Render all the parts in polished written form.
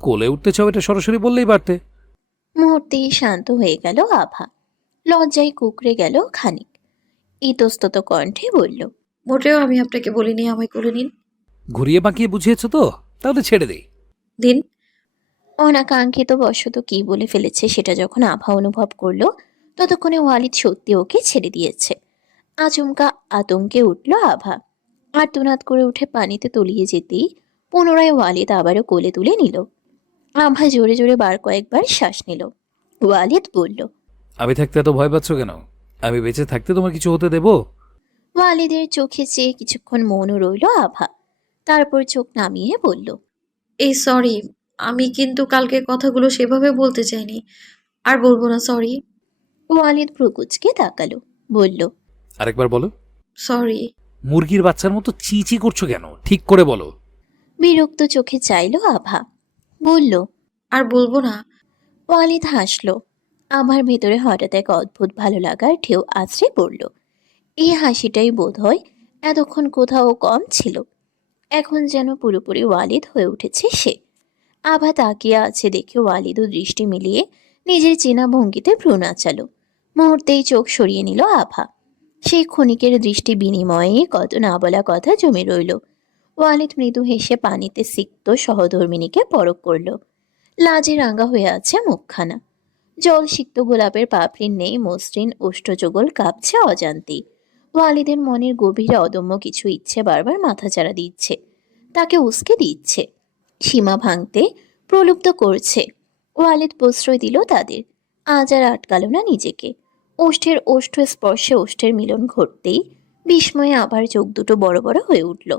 কোলে উঠতে চাও এটা সরাসরি বললেই পারতে। মুহূর্তেই শান্ত হয়ে গেল আভা। লজ্জায় কুকড়ে গেল খানিক। ইতস্তত কণ্ঠে বলল, মোটেও আমি আপনাকে বলিনি আমায় কোলে নিন। ঘুরিয়ে বাঁকিয়ে বুঝিয়েছ তো, তাহলে ছেড়ে দেই। দিন। অনাকাঙ্ক্ষিত বশত কি বলে ফেলেছে সেটা যখন আভা অনুভব করলো, ততক্ষণে ওয়ালিদ সত্যি ওকে ছেড়ে দিয়েছে। আচমকা আতঙ্কে উঠল আভা। আর্তনাদ করে উঠে পানিতে তলিয়ে যেতেই পুনরায় ওয়ালিদ আবারও কোলে তুলে নিল। আভা জোরে জোরে বার কয়েকবার শ্বাস নিল। ওয়ালিদ বলল, আমি থাকতে এত ভয় পাচ্ছ কেন? আমি বেঁচে থাকতে তোমার কিছু হতে দেব? ওয়ালিদের চোখে চেয়ে কিছুক্ষণ মৌন রইল আভা। তারপর চোখ নামিয়ে বলল, এই সরি, আমি কিন্তু কালকে কথাগুলো সেভাবে বলতে চাইনি। আর বলবো না, সরি। ওয়ালিদ ভ্রুকুচকে তাকালো, বলল, আরেকবার বলো। সরি। মুরগির বাচ্চার মতো চি চি করছো কেন? ঠিক করে বলো। বিরক্ত চোখে চাইল আভা, বলল, আর বলবো না। ওয়ালিদ হাসল। আমার ভেতরে হঠাৎ এক অদ্ভুত ভালো লাগার ঢেউ আছড়ে পড়ল। এই হাসিটাই বোধ হয় এতক্ষণ কোথাও কম ছিল। এখন যেন পুরোপুরি ওয়ালিদ হয়ে উঠেছে সে। আভা তাকিয়ে আছে দেখে ওয়ালিদও দৃষ্টি মিলিয়ে নিজের চেনা ভঙ্গিতে ভ্রু নাচালো। মুহূর্তেই চোখ সরিয়ে নিল আভা। সেই ক্ষণিকের দৃষ্টি বিনিময়ে কত না বলা কথা জমে রইল। ওয়ালিদ মৃদু হেসে পানিতে সিক্ত সহধর্মিণীকে পরখ করল। লাজে রাঙা হয়ে আছে মুখখানা। জল সিক্ত গোলাপের পাপড়ির নেই মসৃণ ওষ্ঠযুগল কাঁপছে অজান্তেই। ওয়ালিদের মনের গভীরে অদম্য কিছু ইচ্ছে বারবার মাথাচাড়া দিচ্ছে, তাকে উস্কে দিচ্ছে, সীমা ভাঙতে প্রলুব্ধ করছে। ওয়ালিদ প্রশ্রয় দিল তাদের। আজ আর আটকাল না নিজেকে। ওষ্ঠের ওষ্ঠ স্পর্শে ওষ্ঠের মিলন ঘটতেই বিস্ময়ে আবার চোখ দুটো বড় বড় হয়ে উঠল।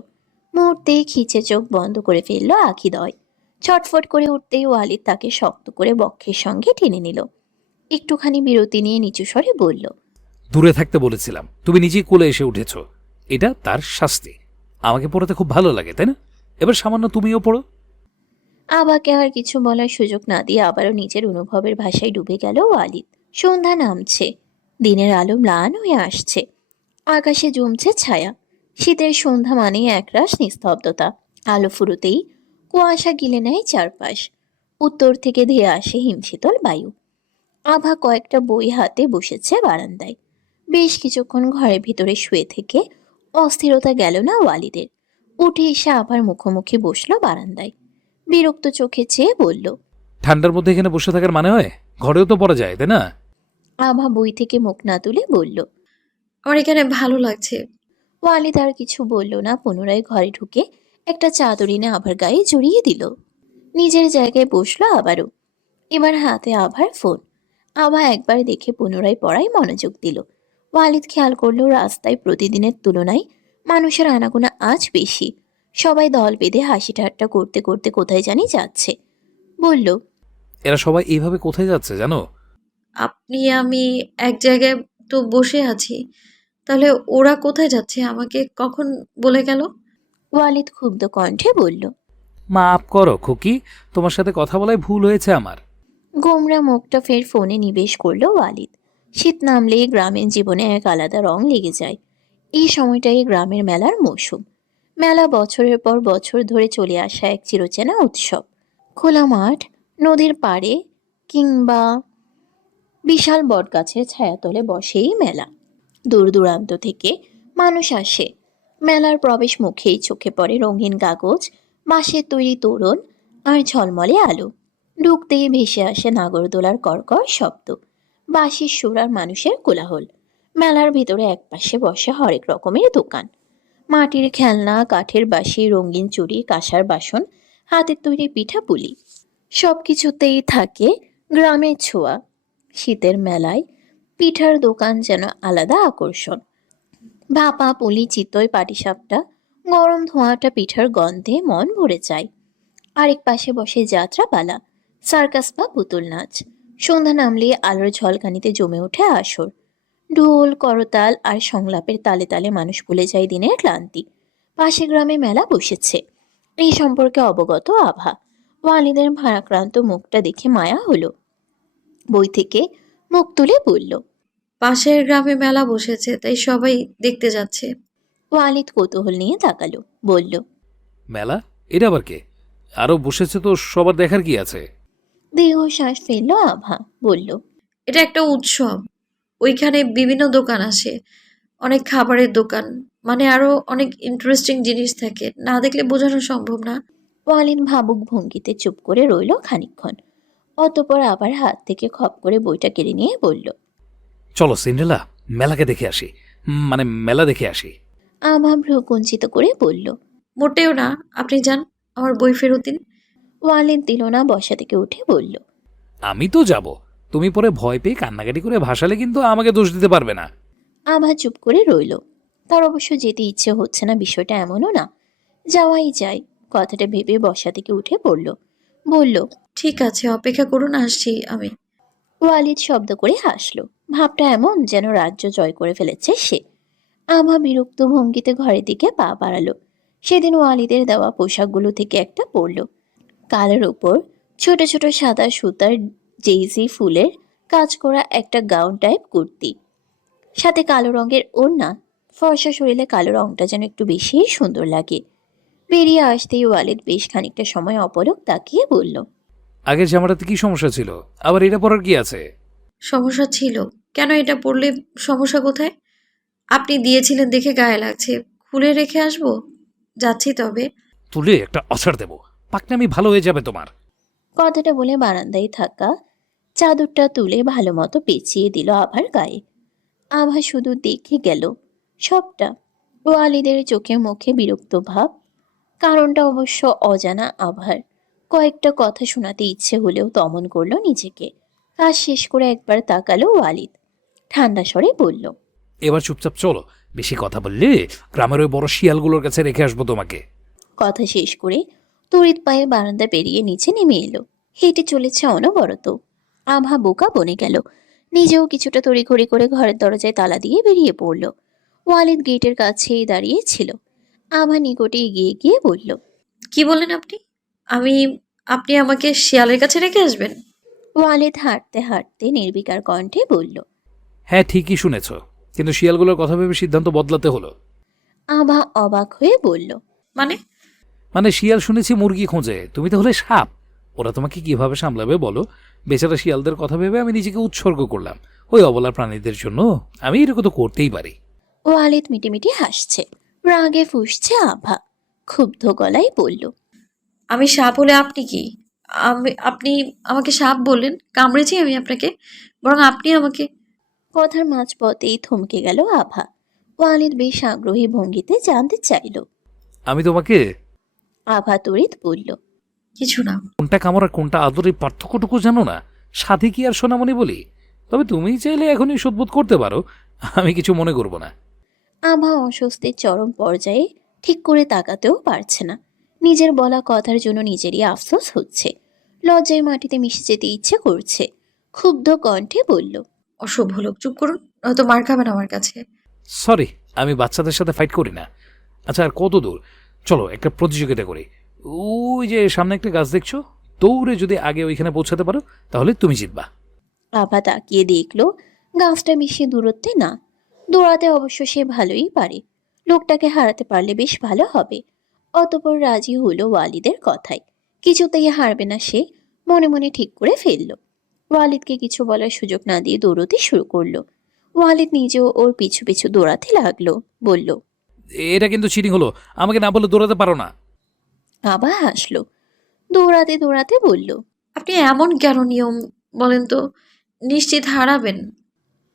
মুহূর্তেই খিচে চোখ বন্ধ করে ফেলল আখিদয়। ছটফট করে উঠতেই ওয়ালিদ তাকে শক্ত করে বক্ষের সঙ্গে টেনে নিল। একটুখানি বিরতি নিয়ে নিচু স্বরে বলল, দূরে থাকতে বলেছিলাম, তুমি নিজেই কোলে এসে উঠেছ। এটা তার শাস্তি। আমাকে পড়াতে খুব ভালো লাগে, তাই না? এবার সামান্য তুমিও পড়ো। আবাকে আর কিছু বলার সুযোগ না দিয়ে আবারও নিজের অনুভবের ভাষায় ডুবে গেল ওয়ালিদ। সন্ধ্যা নামছে। দিনের আলো ম্লান হয়ে আসছে। আকাশে জমছে ছায়া। শীতের সন্ধ্যা মানেই একরাশ নিস্তব্ধতা। আলো ফুরোতেই কুয়াশা গিলে নেয় চারপাশ। উত্তর থেকে ধেয়ে আসে হিমশীতল বায়ু। আভা কয়েকটা বই হাতে বসেছে বারান্দায়। বেশ কিছুক্ষণ ঘরের ভিতরে শুয়ে থেকে অস্থিরতা গেল না ওয়ালিদের। উঠে এসে আবার মুখোমুখি বসলো বারান্দায়। বিরক্ত চোখে চেয়ে বলল, ঠান্ডার মধ্যে এখানে বসে থাকার মানে হয়? ঘরেও তো পড়া যায়, তাই না? আভা বই থেকে মুখ না তুলে বলল। আমার এখানে ভালো লাগছে। ওয়ালিদ আর কিছু বলল না, পুনরায় ঘরে ঢুকে একটা চাদর এনে আভার গায়ে জড়িয়ে দিল। নিজের জায়গায় বসলো আবারও। এবার হাতে আভার ফোন। আভা একবার দেখে পুনরায় পড়ায় মনোযোগ দিল। ওয়ালিদ খেয়াল করলো রাস্তায় প্রতিদিনের তুলনায় মানুষের আনাগোনা আজ বেশি। সবাই দল বেঁধে হাসি ঠাট্টা করতে করতে কোথায় জানি যাচ্ছে। বলল, এরা সবাই এইভাবে কোথায় যাচ্ছে জানো? আপনি আমি এক জায়গায় তো বসে আছি। তাহলে ওরা কোথায় যাচ্ছে আমাকে কখন বলে গেল? ওয়ালিদ ক্ষুব্ধ কণ্ঠে বলল। মাফ করো খুকি, তোমার সাথে কথা বলায় ভুল হয়েছে আমার। গোমরা মুখটা ফের ফোনে নিবেশ করলো ওয়ালিদ। শীত নামলেই গ্রামের জীবনে এক আলাদা রং লেগে যায়। এই সময়টাই গ্রামের মেলার মৌসুম। মেলা বছরের পর বছর ধরে চলে আসা এক চিরচেনা উৎসব। খোলা মাঠ, নদীর পাড়ে কিংবা বিশাল বটগাছের ছায়াতলে বসেই মেলা। দূর দূরান্ত থেকে মানুষ আসে। মেলার প্রবেশ মুখেই চোখে পড়ে রঙিন কাগজ, বাঁশের তৈরি তোরণ আর ঝলমলে আলো। ঢুকতেই ভেসে আসে নাগরদোলার কর্কর শব্দ, বাঁশির সুর আর মানুষের কোলাহল। মেলার ভিতরে একপাশে বসে হরেক রকমের দোকান। মাটির খেলনা, কাঠের বাঁশি, রঙিন চুড়ি, কাঁসার বাসন, হাতের তৈরি পিঠা পুলি। সবকিছুতেই থাকে গ্রামের ছোঁয়া। শীতের মেলায় পিঠার দোকান যেন আলাদা আকর্ষণ। ভাপা, পুলি, চিতই, পাটিসাপটা, গরম ধোঁয়াটা পিঠার গন্ধে মন ভরে যায়। আরেক পাশে বসে যাত্রাপালা, সার্কাস বা পুতুল নাচ। সন্ধ্যা নামলে আলোর ঝলকানিতে জমে ওঠে আসর। ঢোল, করতাল আর সংলাপের তালে তালে মানুষ ভুলে যায় দিনের ক্লান্তি। পাশে গ্রামে মেলা বসেছে, এই সম্পর্কে অবগত আভা। ওয়ালিদের ভারাক্রান্ত মুখটা দেখে মায়া হলো। বই থেকে মুখ তুলে বলল, পাশের গ্রামে মেলা বসেছে, তাই সবাই দেখতে যাচ্ছে। ওয়ালিদ কৌতূহল নিয়ে তাকালো, বলল, মেলা? এটা আবার কে? আরো বসেছে তো, সবার দেখার কি আছে? দীর্ঘশ্বাস ফেললো আভা, বলল, এটা একটা উৎসব। ওইখানে বিভিন্ন দোকান আসে, অনেক খাবারের দোকান, মানে আরো অনেক ইন্টারেস্টিং জিনিস থাকে, না দেখলে বোঝানো সম্ভব না। ওয়ালিদ ভাবুক ভঙ্গিতে চুপ করে রইল খানিকক্ষণ। অতঃপর আবার হাত থেকে খপ করে বইটা কেড়ে নিয়ে বলল, চলো সিন্ড্রেলা, মেলাকে দেখে আসি। মানে মেলা দেখে আসি। আভা ভ্রু কুঞ্চিত করে বলল। মোটেও না, আপনি যান, আমার বই ফেরত দিন। ওয়ালিদ দিল না, বসা থেকে উঠে বলল, আমি তো যাব। তুমি পরে ভয় পেয়ে কান্নাকাটি করে ভাসালে কিন্তু আমাকে দোষ দিতে পারবে না। আভা চুপ করে রইল। তার অবশ্য যেতে ইচ্ছে হচ্ছে না, বিষয়টা এমনও না। যাওয়াই যায়। কথাটা ভেবে বসা থেকে উঠে পড়ল, বলল, ঠিক আছে, অপেক্ষা করুন, আসছি আমি। ওয়ালিদ শব্দ করে হাসল। ভাবটা এমন যেন রাজ্য জয় করে ফেলেছে সে। আভা বিরক্ত ভঙ্গিতে ঘরের দিকে পা বাড়ালো। সেদিন ওয়ালিদের দেওয়া পোশাকগুলো থেকে একটা পরল। কালের ওপর ছোট ছোট সাদা সুতার জেইজি ফুলের কাজ করা একটা গাউন টাইপ কুর্তি, সাথে কালো রঙের ওড়না। ফর্সা শরীরে কালো রংটা যেন একটু বেশি সুন্দর লাগে। বেরিয়ে আসতেই ওয়ালিদ বেশ খানিকটা সময় অপলক তাকিয়ে বলল, আগের জামাটাতে কি সমস্যা ছিল? আবার এটা পরার কি আছে? সমস্যা ছিল? কেন, এটা পড়লে সমস্যা কোথায়? আপনি দিয়েছিলেন দেখে গায়ে লাগছে, খুলে রেখে আসবো? যাচ্ছি তবে। তুলে একটা আছাড় দেবো। পাকনামি ভালো হয়ে যাবে তোমার। কথাটা বলে বারান্দায় থাকা চাদরটা তুলে ভালো মতো পেঁচিয়ে দিল আভার গায়ে। আভা শুধু দেখে গেল সবটা। ওয়ালিদের চোখে মুখে বিরক্ত ভাব। কারণটা অবশ্য অজানা আভার। কয়েকটা কথা শোনাতে ইচ্ছে হলেও দমন করলো নিজেকে। কাজ শেষ করে একবার তাকালো ওয়ালিদ, ঠান্ডা স্বরে বলল, এবার চুপচাপ চলো। বেশি কথা বললে গ্রামের ওই বড় শিয়ালগুলোর কাছে রেখে আসবো তোমাকে। কথা শেষ করে তড়িৎ পায়ে বারান্দা পেরিয়ে নিচে নেমে এলো। হেঁটে চলেছে অনবরত। আভা বোকা বনে গেল। নিজেও কিছুটা তড়িঘড়ি করে ঘরের দরজায় তালা দিয়ে বেরিয়ে পড়ল। ওয়ালিদ গেটের কাছেই দাঁড়িয়ে ছিল। আভা নিকটে এগিয়ে গিয়ে বলল, কি বললেন আপনি? আমি আপনি আমাকে শিয়ালের কাছে রেখে আসবেন? ওয়ালিদ হাঁটতে হাঁটতে নির্বিকার কণ্ঠে বলল। হ্যাঁ, ঠিকই শুনেছ, কিন্তু শিয়ালগুলোর কথা ভেবে সিদ্ধান্ত বদলাতে হলো। আভা অবাক হয়ে বলল, মানে? মানে শিয়াল শুনেছি মুরগি খোঁজে, তুমি তাহলে সাপ। ওরা তোমাকে কিভাবে সামলাবে বলো? বেচারা শিয়ালদের কথা ভেবে আমি নিজেকে উৎসর্গ করলাম ওই অবলা প্রাণীদের জন্য। আমি এরকম তো করতেই পারি। ওয়ালিদ মিটিমিটি হাসছে। রাগে ফুঁসছে আভা। ক্ষুব্ধ গলায় বলল, আমি সাপ হলে আপনি কি? আপনি আমাকে সাপ বললেন? কামড়েছি আমি আপনাকে? বরং আপনি আমাকে। কথার মাঝপথেই থমকে গেল আভা। ওয়ালিদ বেশ আগ্রহী ভঙ্গিতে জানতে চাইল। আমি তোমাকে আভা তড়িৎ বলল, কিছু না। কোনটা কামড় আর কোনটা আদরের পার্থক্যটুকু জানো না? সাধে কি আর সোনামণি বলি? তবে তুমি চাইলে এখনই শোধবোধ করতে পারো, আমি কিছু মনে করব না। আভা অস্বস্তির চরম পর্যায়ে, ঠিক করে তাকাতেও পারছে না। নিজের বলা কথার জন্য নিজেরই আফসোস হচ্ছে। লজ্জায় মাটিতে মিশে যেতে ইচ্ছে করছে। ক্ষুব্ধ কণ্ঠে বলল, অসভ্য লোক, চুপ করুন, নয়তো মার খাবেন আমার কাছে। সরি, আমি বাচ্চাদের সাথে ফাইট করি না। আচ্ছা, আর কত দূর? চলো একটা প্রতিযোগিতা করি। ওই যে সামনে একটা গাছ দেখছো, দৌড়ে যদি আগে ওইখানে পৌঁছাতে পারো তাহলে তুমি জিতবা। আভা তাকিয়ে দেখল গাছটা বেশি দূরত্বে না। দৌড়াতে অবশ্য সে ভালোই পারে। লোকটাকে হারাতে পারলে বেশ ভালো হবে। অতঃপর রাজি হলো ওয়ালিদের কথায়। কিছুতেই হারবে না সে, মনে মনে ঠিক করে ফেলল। ওয়ালিদকে কিছু বলার সুযোগ না দিয়ে দৌড়তে শুরু করলো। ওয়ালিদ নিজেও ওর পিছু পিছু দৌড়াতে লাগলো, বলল। এটা কিন্তু চিটিং হলো, আমাকে না বলে দৌড়াতে পারো না। আবার হাসলো। দৌড়াতে দৌড়াতে বলল, আপনি এমন কেন নিয়ম বলেন তো? নিশ্চিত হারাবেন।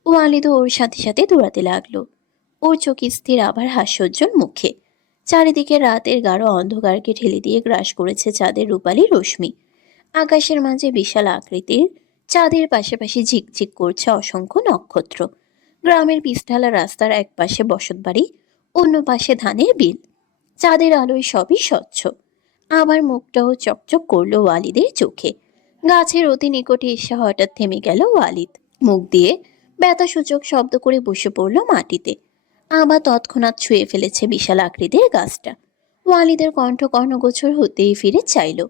ওয়ালিদও ওর সাথে সাথে দৌড়াতে লাগলো। ওর চোখ স্থির, আবার হাস্যোজ্জ্বল মুখে। চারিদিকে রাতের গাঢ় অন্ধকারকে ঠেলে দিয়ে গ্রাস করেছে চাঁদের রূপালী রশ্মি। আকাশের মাঝে বিশাল আকৃতির চাঁদের পাশাপাশি ঝিকঝিক করছে অসংখ্য নক্ষত্র। গ্রামের পিচঢালা রাস্তার এক পাশে বসতবাড়ি, অন্য পাশে ধানের বিল। চাঁদের আলোয় সবই স্বচ্ছ। আবার মুখটাও চকচক করলো ওয়ালিদের চোখে। গাছের অতি নিকটে এসে হঠাৎ থেমে গেল ওয়ালিদ। মুখ দিয়ে ব্যথাসূচক শব্দ করে বসে পড়ল মাটিতে। আবার তৎক্ষণাৎ ছুঁয়ে ফেলেছে বিশাল আকৃতির গাছটা। ওয়ালিদের কণ্ঠ কর্ণগোচর হতেই ফিরে চাইল।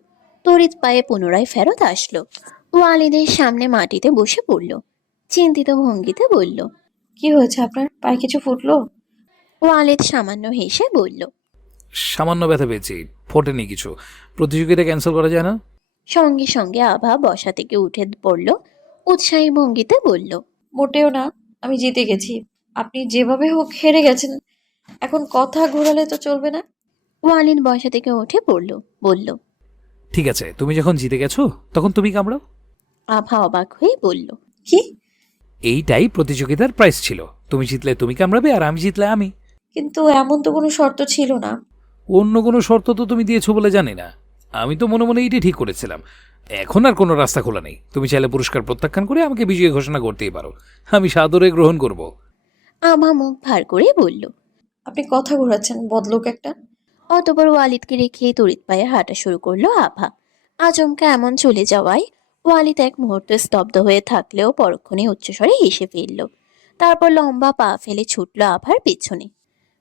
তড়িৎ পায়ে পুনরায় ফেরত আসলো। ওয়ালিদের সামনে মাটিতে বসে পড়ল। চিন্তিত ভঙ্গিতে বলল, কি হয়েছে আপনার? পায়ে কিছু ফুটলো? ওয়ালিদ সামান্য হেসে বলল। সামান্য ব্যথা পেয়েছি, ফোটেনি কিছু। প্রতিযোগিতা ক্যান্সেল করা যায় না? সঙ্গে সঙ্গে আভা বসা থেকে উঠে পড়ল, উৎসাহী ভঙ্গিতে বলল। মোটেও না, আমি জিতে গেছি। আপনি যেভাবে হোক হেরে গেছেন, এখন কথা ঘোরালে তো চলবে না। ওয়ালিদ বসা থেকে উঠে পড়ল, বলল। ঠিক আছে, তুমি যখন জিতে গেছো তখন তুমি কামড়াও। আভা অবাক হয়ে বলল। কি? এইটাই প্রতিযোগিতার প্রাইস ছিল। তুমি জিতলে তুমি কামড়াবে, আর আমি জিতলে আমি। কিন্তু এমন তো কোনো শর্ত ছিল না। অন্য কোনো শর্ত তো তুমি দিয়েছো বলে জানি না। আমি তো মনে মনে এইটাই ঠিক করেছিলাম। এখন আর কোনো রাস্তা খোলা নেই। তুমি চাইলে পুরস্কার প্রত্যাখ্যান করে আমাকে বিজয়ী ঘোষণা করতেই পারো। আমি সাদরে গ্রহণ করব। আভা মুখ ভার করে বলল। আপনি কথা ঘোরাচ্ছেন, বদলোক একটা। অতপর ওয়ালিদকে রেখে তড়িৎ পায়ে হাঁটা শুরু করলো আভা। আচমকা এমন চলে যাওয়ায় ওয়ালিদ এক মুহূর্তে স্তব্ধ হয়ে থাকলেও পরক্ষণে উচ্চস্বরে হেসে ফেলল। তারপর লম্বা পা ফেলে ছুটল আভার পেছনে।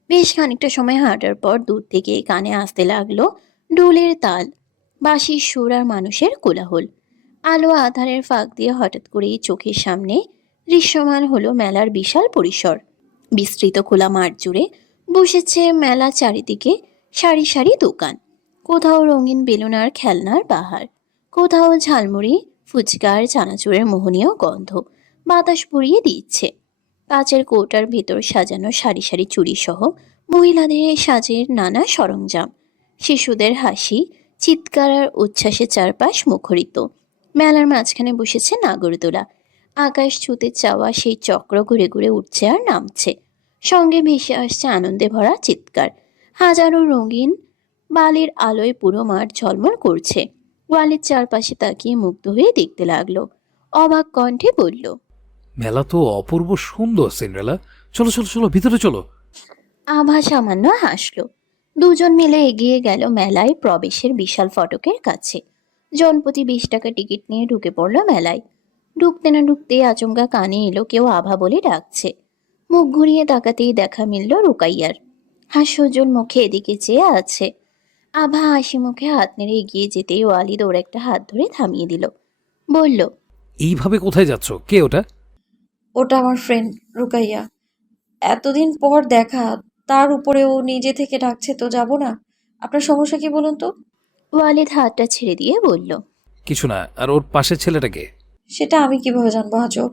বেশ খানিকটা সময় হাঁটার পর দূর থেকে কানে আসতে লাগলো ডুলের তাল, বাঁশির সুর আর মানুষের কোলাহল। আলো আধারের ফাঁক দিয়ে হঠাৎ করেই চোখের সামনে দৃশ্যমান হলো মেলার বিশাল পরিসর। বিস্তৃত খোলা মাঠ জুড়ে বসেছে মেলা, চারিদিকে সারি সারি দোকান। কোথাও রঙিন বেলুন আর খেলনার বাহার, কোথাও ঝালমুড়ি, ফুচকার, চানাচুরের মোহনীয় গন্ধ বাতাস ভরিয়ে দিচ্ছে। কাচের কৌটার ভেতর সাজানো সারি সারি চুড়ি সহ মহিলাদের সাজের নানা সরঞ্জাম। শিশুদের হাসি, চিৎকার আর উচ্ছ্বাসে চারপাশ মুখরিত। মেলার মাঝখানে বসেছে নাগরদোলা। আকাশ ছুতে চাওয়া সেই চক্র ঘুরে ঘুরে উঠছে আর নামছে। সঙ্গে ভেসে আসছে আনন্দে ভরা চিৎকার। হাজারো রঙিন বালির আলোয় পুরো মাঠ ঝলমল করছে। ওয়ালিদ চারপাশে তাকিয়ে মুগ্ধ হয়ে দেখতে লাগলো। অবাক কণ্ঠে বলল। মেলা তো অপূর্ব সুন্দর সিন্ড্রেলা। চলো চলো চলো, ভিতরে চলো। আভা সামান্য হাসলো। দুজন মিলে এগিয়ে গেল মেলায় প্রবেশের বিশাল ফটকের কাছে। জনপ্রতি 20 টাকা টিকিট নিয়ে ঢুকে পড়ল মেলায়। ঢুকতে না ঢুকতে আচমকা কানে এলো কেউ আভা বলে ডাকছে। মুখ ঘুরিয়ে তাকাতেই দেখা মিলল রুকাইয়ার। হাস্যোজ্জ্বল মুখে এদিকে চেয়ে আছে। আভা হাসি মুখে হাত নেড়ে এগিয়ে যেতেই ওয়ালিদ ওর একটা হাত ধরে থামিয়ে দিল, বলল। এইভাবে কোথায় যাচ্ছ? কে ওটা? ওটা আমার ফ্রেন্ড রুকাইয়া। এতদিন পর দেখা, তার উপরে ও নিজে থেকে ডাকছে, তো যাব না। আপনার সমস্যা কি বলুন তো? ওয়ালিদ হাতটা ছেড়ে দিয়ে বলল। কিছু না। আর ওর পাশের ছেলেটাকে? সেটা আমি কিভাবে জানবো আজব?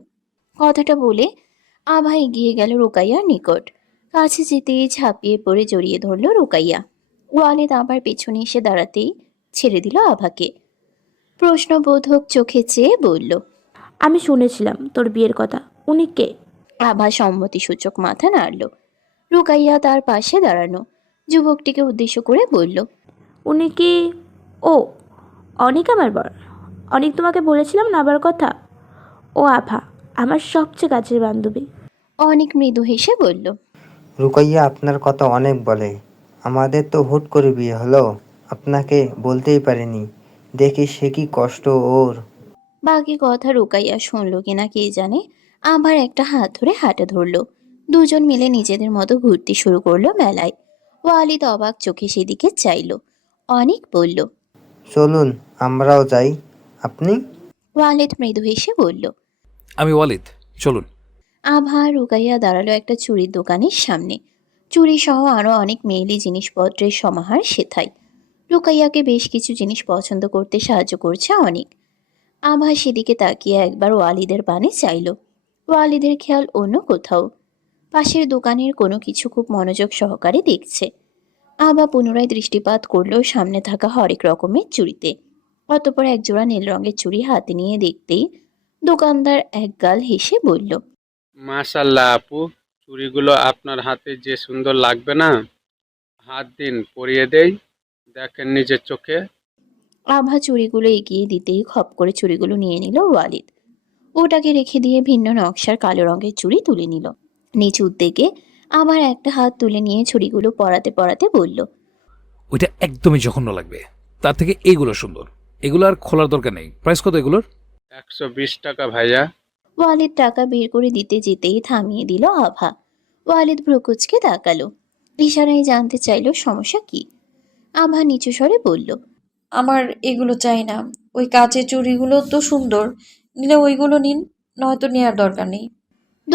কথাটা বলে আভা এগিয়ে গেল রুকাইয়ার নিকট। কাছে যেতেই ঝাঁপিয়ে পড়ে জড়িয়ে ধরল রুকাইয়া। ওয়ালিদ আবার পেছনে এসে দাঁড়াতেই ছেড়ে দিল আভাকে। প্রশ্নবোধক চোখে চেয়ে বলল। আমি শুনেছিলাম তোর বিয়ের কথা। উনি কে? আভা সম্মতিসূচক মাথা নাড়ল। রুকাইয়া তার পাশে দাঁড়ানো যুবকটিকে উদ্দেশ্য করে বলল। উনি কি? ও, অনিক আমার বর। অনিক তোমাকে বলেছিলাম না আবার কথা। ও আভা, আমার সবচেয়ে কাছের বান্ধবী। অনেক মৃদু হেসে বলল। রুকাইয়া আপনার কথা অনেক বলে। আমাদের তো হুট করে বিয়ে হলো, আপনাকে বলতেই পারিনি। দেখি সে কি কষ্ট ওর। বাকি কথা রুকাইয়া শুনল কিনা কে জানে। আবার একটা হাত ধরে হাঁটা ধরলো। দুজন মিলে নিজেদের মতো ঘুরতে শুরু করলো মেলায়। ওয়ালিদ অবাক চোখে সেদিকে চাইল। অনিক বলল। চলুন আমরাও যাই। আপনি? ওয়ালিদ মৃদু হেসে বলল। আমি ওয়ালিদ, চলুন। আভা আর রুকাইয়া দাঁড়ালো একটা চুড়ির দোকানের সামনে। চুড়ি সহ আরো অনেক মেয়েলি জিনিসপত্রের সমাহার সেথায়। রুকাইয়াকে বেশ কিছু জিনিস পছন্দ করতে সাহায্য করছে অনেক। আভা সেদিকে তাকিয়ে একবার ওয়ালিদের পানে চাইল। ওয়ালিদের খেয়াল অন্য কোথাও। পাশের দোকানের কোনো কিছু খুব মনোযোগ সহকারে দেখছে। আভা পুনরায় দৃষ্টিপাত করলো সামনে থাকা হরেক রকমের চুড়িতে। অতঃপর একজোড়া নীল রঙের চুড়ি হাতে নিয়ে দেখতেই দোকানদার একগাল হেসে বলল। মাশাল্লাহ আপু, চুড়িগুলো আপনার হাতে যে সুন্দর লাগবে না। হাত দিন, পরিয়ে দেই, দেখেন নিজের চোখে। আভা চুড়িগুলো এগিয়ে দিতেই খপ করে চুড়িগুলো নিয়ে নিল ওয়ালিদ। ওটাকে রেখে দিয়ে ভিন্ন নকশার কালো রঙের চুড়ি তুলে নিল। নিচু উদ্যোগে আবার একটা হাত তুলে নিয়ে চুড়িগুলো পরাতে পরাতে বলল। ওইটা একদমই জঘন্য লাগবে। তার থেকে এইগুলো সুন্দর। এগুলো আর খোলার দরকার নেই। প্রাইস কত এগুলোর? 120 টাকা ভাইয়া। ওয়ালিদ টাকা বের করে দিতে যেতেই থামিয়ে দিল আভা। ওয়ালিদ ভ্রুকুচকে তাকালো। ইশারায় জানতে চাইল সমস্যা কি। আভা নিচু স্বরে বলল। আমার এগুলো চাই না। ওই কাচের চুড়িগুলো তো সুন্দর, নিলে ওইগুলো নিন, নয়তো নেওয়ার দরকার নেই।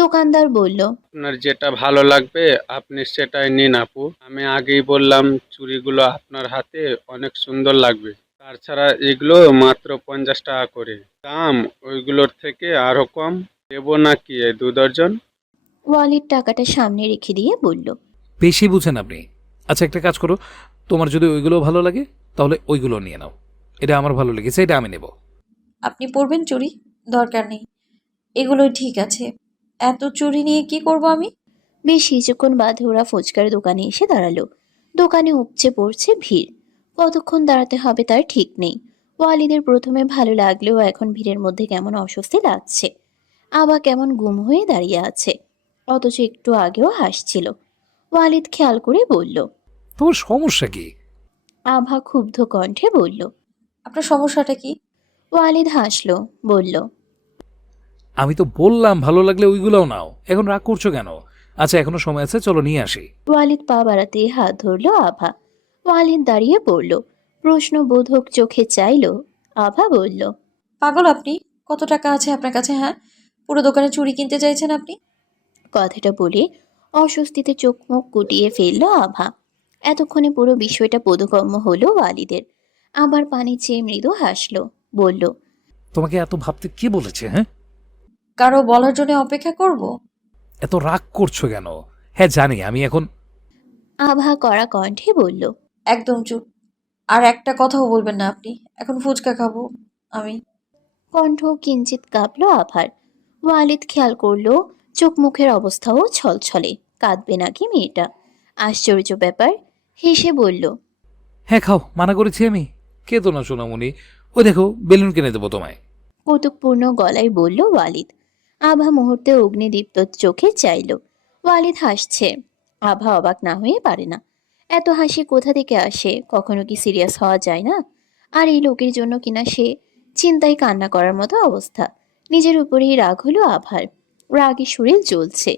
দোকানদার বলল, আপনার যেটা ভালো লাগবে আপনি সেটাই নিন আপু। আমি আগেই বললাম চুড়িগুলো আপনার হাতে অনেক সুন্দর লাগবে। তাছাড়া এগুলো মাত্র 50 টাকা করে দাম, ওইগুলোর থেকে আরো কম দেবো নাকি এই 2 ডজন? ওয়ালিদ টাকাটা সামনে রেখে দিয়ে বলল, বেশি বুঝেন আপনি। আচ্ছা, একটা কাজ করো, তোমার যদি ওইগুলো ভালো লাগে তাহলে ওইগুলো নিয়ে নাও। এটা আমার ভালো লেগেছে, এটা আমি নেব। আপনি পরবেন চুড়ি? দরকার নেই, এগুলোই ঠিক আছে। এত চুড়ি নিয়ে কি করব আমি? বেশ কিছুক্ষণ বাদে ওরা ফুচকার দোকানে এসে দাঁড়ালো। দোকানে উপচে পড়ছে ভিড়। কতক্ষণ দাঁড়াতে হবে তার ঠিক নেই। ওয়ালিদের প্রথমে ভালো লাগলেও এখন ভিড়ের মধ্যে কেমন অস্বস্তি লাগছে। আবার কেমন গুম হয়ে দাঁড়িয়ে আছে, অথচ একটু আগেও হাসছিল। ওয়ালিদ খেয়াল করে বলল। তোমার সমস্যা কি? আভা ক্ষুব্ধ কণ্ঠে বলল। আপনার সমস্যাটা কি? ওয়ালিদ হাসল, বলল, আমি তো বললাম ভালো লাগলে ওইগুলোও নাও, এখন রাগ করছো কেন? আচ্ছা, এখনো সময় আছে, চলো নিয়ে আসি। ওয়ালিদ পা বাড়াতে হাত ধরল আভা। ওয়ালিদ দাঁড়িয়ে পড়ল, প্রশ্নবোধক চোখে চাইল। আভা বলল, পাগল আপনি? কত টাকা আছে আপনার কাছে? হ্যাঁ, পুরো দোকানে চুড়ি কিনতে চাইছেন আপনি? কথাটা বলে অস্বস্তিতে চোখ মুখ গুটিয়ে ফেলল আভা। এতক্ষণে পুরো বিষয়টা বোধগম্য হলো ওয়ালিদের। আবার পানি চেয়ে মৃদু হাসলো, বলল, তোমাকে এত ভাবতে কে বলেছে? হ্যাঁ, কারো বলার জন্য অপেক্ষা করব? এত রাগ করছো কেন? হ্যাঁ জানি, আমি এখন আভা কড়া কণ্ঠে বলল। একদম চুপ। আর একটা কথাও বলবেন না আপনি। এখন ফুচকা খাবো আমি। কণ্ঠ কিঞ্চিত কাঁপল আভার। ওয়ালিদ খেয়াল করলো চোখ মুখের অবস্থাও ছলছলে। কাঁদবে নাকি মেয়েটা? আশ্চর্য ব্যাপার। হেসে বলল, হ্যাঁ খাও, মানা করেছি আমি? কেতো না সোনামণি, ওই দেখো বেলুন কিনে দেবো তোমায়। কৌতুকপূর্ণ গলায় বলল ওয়ালিদ। আভা মুহূর্তে অগ্নিদীপ্ত চোখে চাইল। ওয়ালিদ হাসছে। আভা অবাক না হয়ে পারে না। এত হাসি কোথা থেকে আসে? কখনো কি সিরিয়াস হওয়া যায় না? আর এই লোকের জন্য কিনা সে চিন্তায় কান্না করার মতো অবস্থা। নিজের উপরেই রাগ হলো আভার। রাগে শরীর জ্বলছে।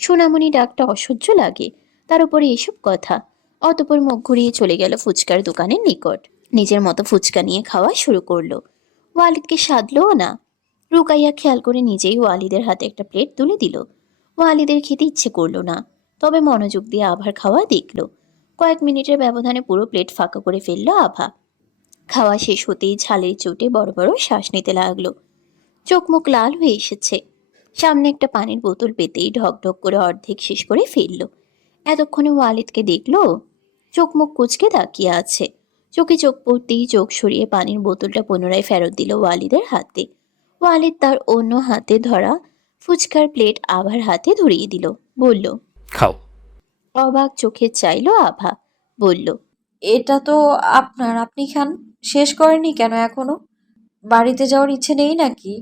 সোনামণি ডাকটা অসহ্য লাগে, তার উপরে এসব কথা। অতঃপর মুখ ঘুরিয়ে চলে গেল ফুচকার দোকানের নিকট। নিজের মতো ফুচকা নিয়ে খাওয়া শুরু করলো। ওয়ালিদকে সাধলও না। রুকাইয়া খেয়াল করে নিজেই ওয়ালিদের হাতে একটা প্লেট তুলে দিল। ওয়ালিদের খেতে ইচ্ছে করলো না, তবে মনোযোগ দিয়ে আভার খাওয়া দেখল। কয়েক মিনিটের ব্যবধানে পুরো প্লেট ফাঁকা করে ফেলল আভা। খাওয়া শেষ হতেই ঝালের চোটে বড় বড় শ্বাস নিতে লাগলো। চোখ মুখ লাল হয়ে এসেছে। সামনে একটা পানির বোতল পেতেই ঢক ঢক করে অর্ধেক শেষ করে ফেলল। এতক্ষণে ওয়ালিদকে দেখলো চোখ মুখ কুঁচকে তাকিয়ে আছে। চোখে চোখ পড়তেই চোখ সরিয়ে পানির বোতলটা পুনরায় ফেরত দিল ওয়ালিদের হাতে। ওয়ালিদ তার অন্য হাতে ধরা ফুচকার প্লেট আভার হাতে ধরিয়ে দিল, বলল। খাও। অবাক চোখে চাইল আভা, বলল, এটা তো আপনার, আপনি খান। শেষ করেননি কেন এখনো? বাড়িতে যাওয়ার ইচ্ছে নেই নাকি?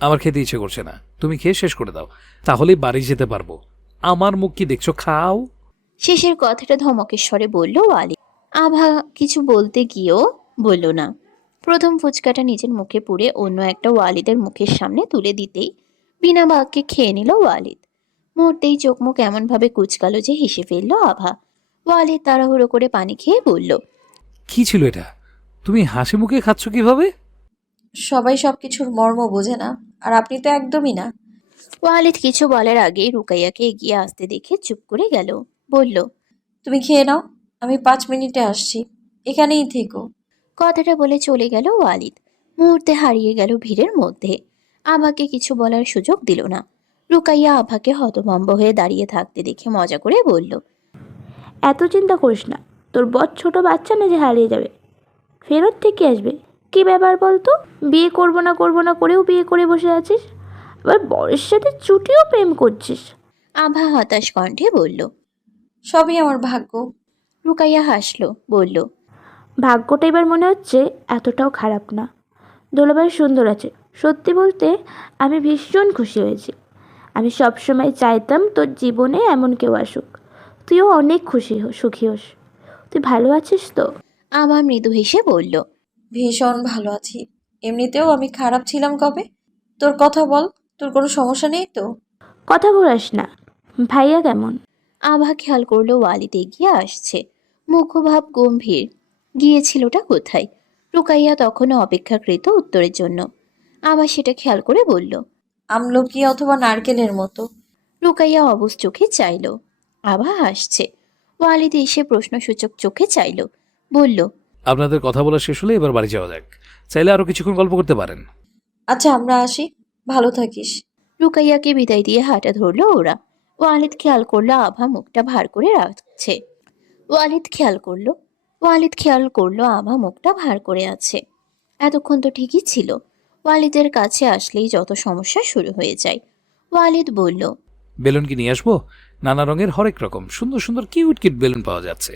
আমার খেতে ইচ্ছে করছে না, তুমি খেয়ে শেষ করে দাও, তাহলেই বাড়ি যেতে পারবো। আমার মুখ কি দেখছো? খাও। শেষের কথাটা ধমকের স্বরে বলল ওয়ালিদ। আভা কিছু বলতে গিয়েও বলল না। প্রথম ফুচকাটা নিজের মুখে পুরে অন্য একটা ওয়ালিদের মুখের সামনে তুলে দিতেই বিনা বাক্যে খেয়ে নিল ওয়ালিদ। মুহূর্তেই চোখ মুখ এমনভাবে কুচকালো যে হেসে ফেলল আভা। ওয়ালিদ তাড়াহুড়ো করে পানি খেয়ে বলল, কি ছিল এটা? তুমি হাসি মুখে খাচ্ছ কিভাবে? সবাই সবকিছুর মর্ম বোঝে না, আর আপনি তো একদমই না। ওয়ালিদ কিছু বলার আগেই রুকাইয়াকে এগিয়ে আসতে দেখে চুপ করে গেল, বলল, তুমি খেয়ে নাও, আমি 5 মিনিটে আসছি, এখানেই থেকো। কথাটা বলে চলে গেল ওয়ালিদ। মুহূর্তে হারিয়ে গেল ভিড়ের মধ্যে। আভাকে কিছু বলার সুযোগ দিল না। রুকাইয়া আভাকে হতভম্ব হয়ে দাঁড়িয়ে থাকতে দেখে মজা করে বলল, এত চিন্তা করিস না, তোর বর ছোট বাচ্চা না যে হারিয়ে যাবে, ফেরত থেকে আসবে। কি ব্যাপার বলতো? বিয়ে করবো না করেও বিয়ে করে বসে আছিস, আবার বরের সাথে চুটিও প্রেম করছিস। আভা হতাশ কণ্ঠে বলল। সবই আমার ভাগ্য। রুকাইয়া হাসলো, বলল, ভাগ্যটা এবার মনে হচ্ছে এতটাও খারাপ না। দোলাভাই সুন্দর আছে, সত্যি বলতে আমি ভীষণ খুশি হয়েছি। আমি সবসময় চাইতাম তোর জীবনে এমন কেউ আসুক, তুইও অনেক সুখী হোস। তুই ভালো আছিস তো? আভা মৃদু হেসে বলল, ভীষণ ভালো আছি। এমনিতেও আমি খারাপ ছিলাম কবে? তোর কথা বল, তোর কোনো সমস্যা নেই তো? কথা ঘোরাস না। ভাইয়া কেমন? আভা খেয়াল করলো ওয়ালিদ এগিয়ে আসছে। মুখভাব গম্ভীর। গিয়েছিলটা কোথায়? রুকাইয়া তখনও অপেক্ষাকৃত উত্তরের জন্য। আভা সেটা খেয়াল করে বলল, আমলকি অথবা নারকেলের মতো। রুকাইয়া অবুজ চোখে চাইল। আভা হাসছে। ওয়ালিদ এসে প্রশ্নসূচক চোখে চাইল। বলল, আপনাদের কথা বলা শেষ হলে এবার বাড়ি যাওয়া যাক। চাইলে আরও কিছুক্ষণ গল্প করতে পারেন। আচ্ছা, আমরা আসি। ভালো থাকিস। রুকাইয়াকে বিদায় দিয়ে হাঁটা ধরলো ওরা। ওয়ালিদ খেয়াল করলো আভা মুখটা ভার করে রাখছে। ওয়ালিদ খেয়াল করলো আভা মুখটা ভার করে আছে। এতক্ষণ তো ঠিকই ছিল। ওয়ালিদের কাছে আসলেই যত সমস্যা শুরু হয়ে যায়। ওয়ালিদ বলল, বেলুন কি নিয়ে আসবো? নানা রঙের হরেক রকম সুন্দর সুন্দর কিউট কিউট বেলুন পাওয়া যাচ্ছে।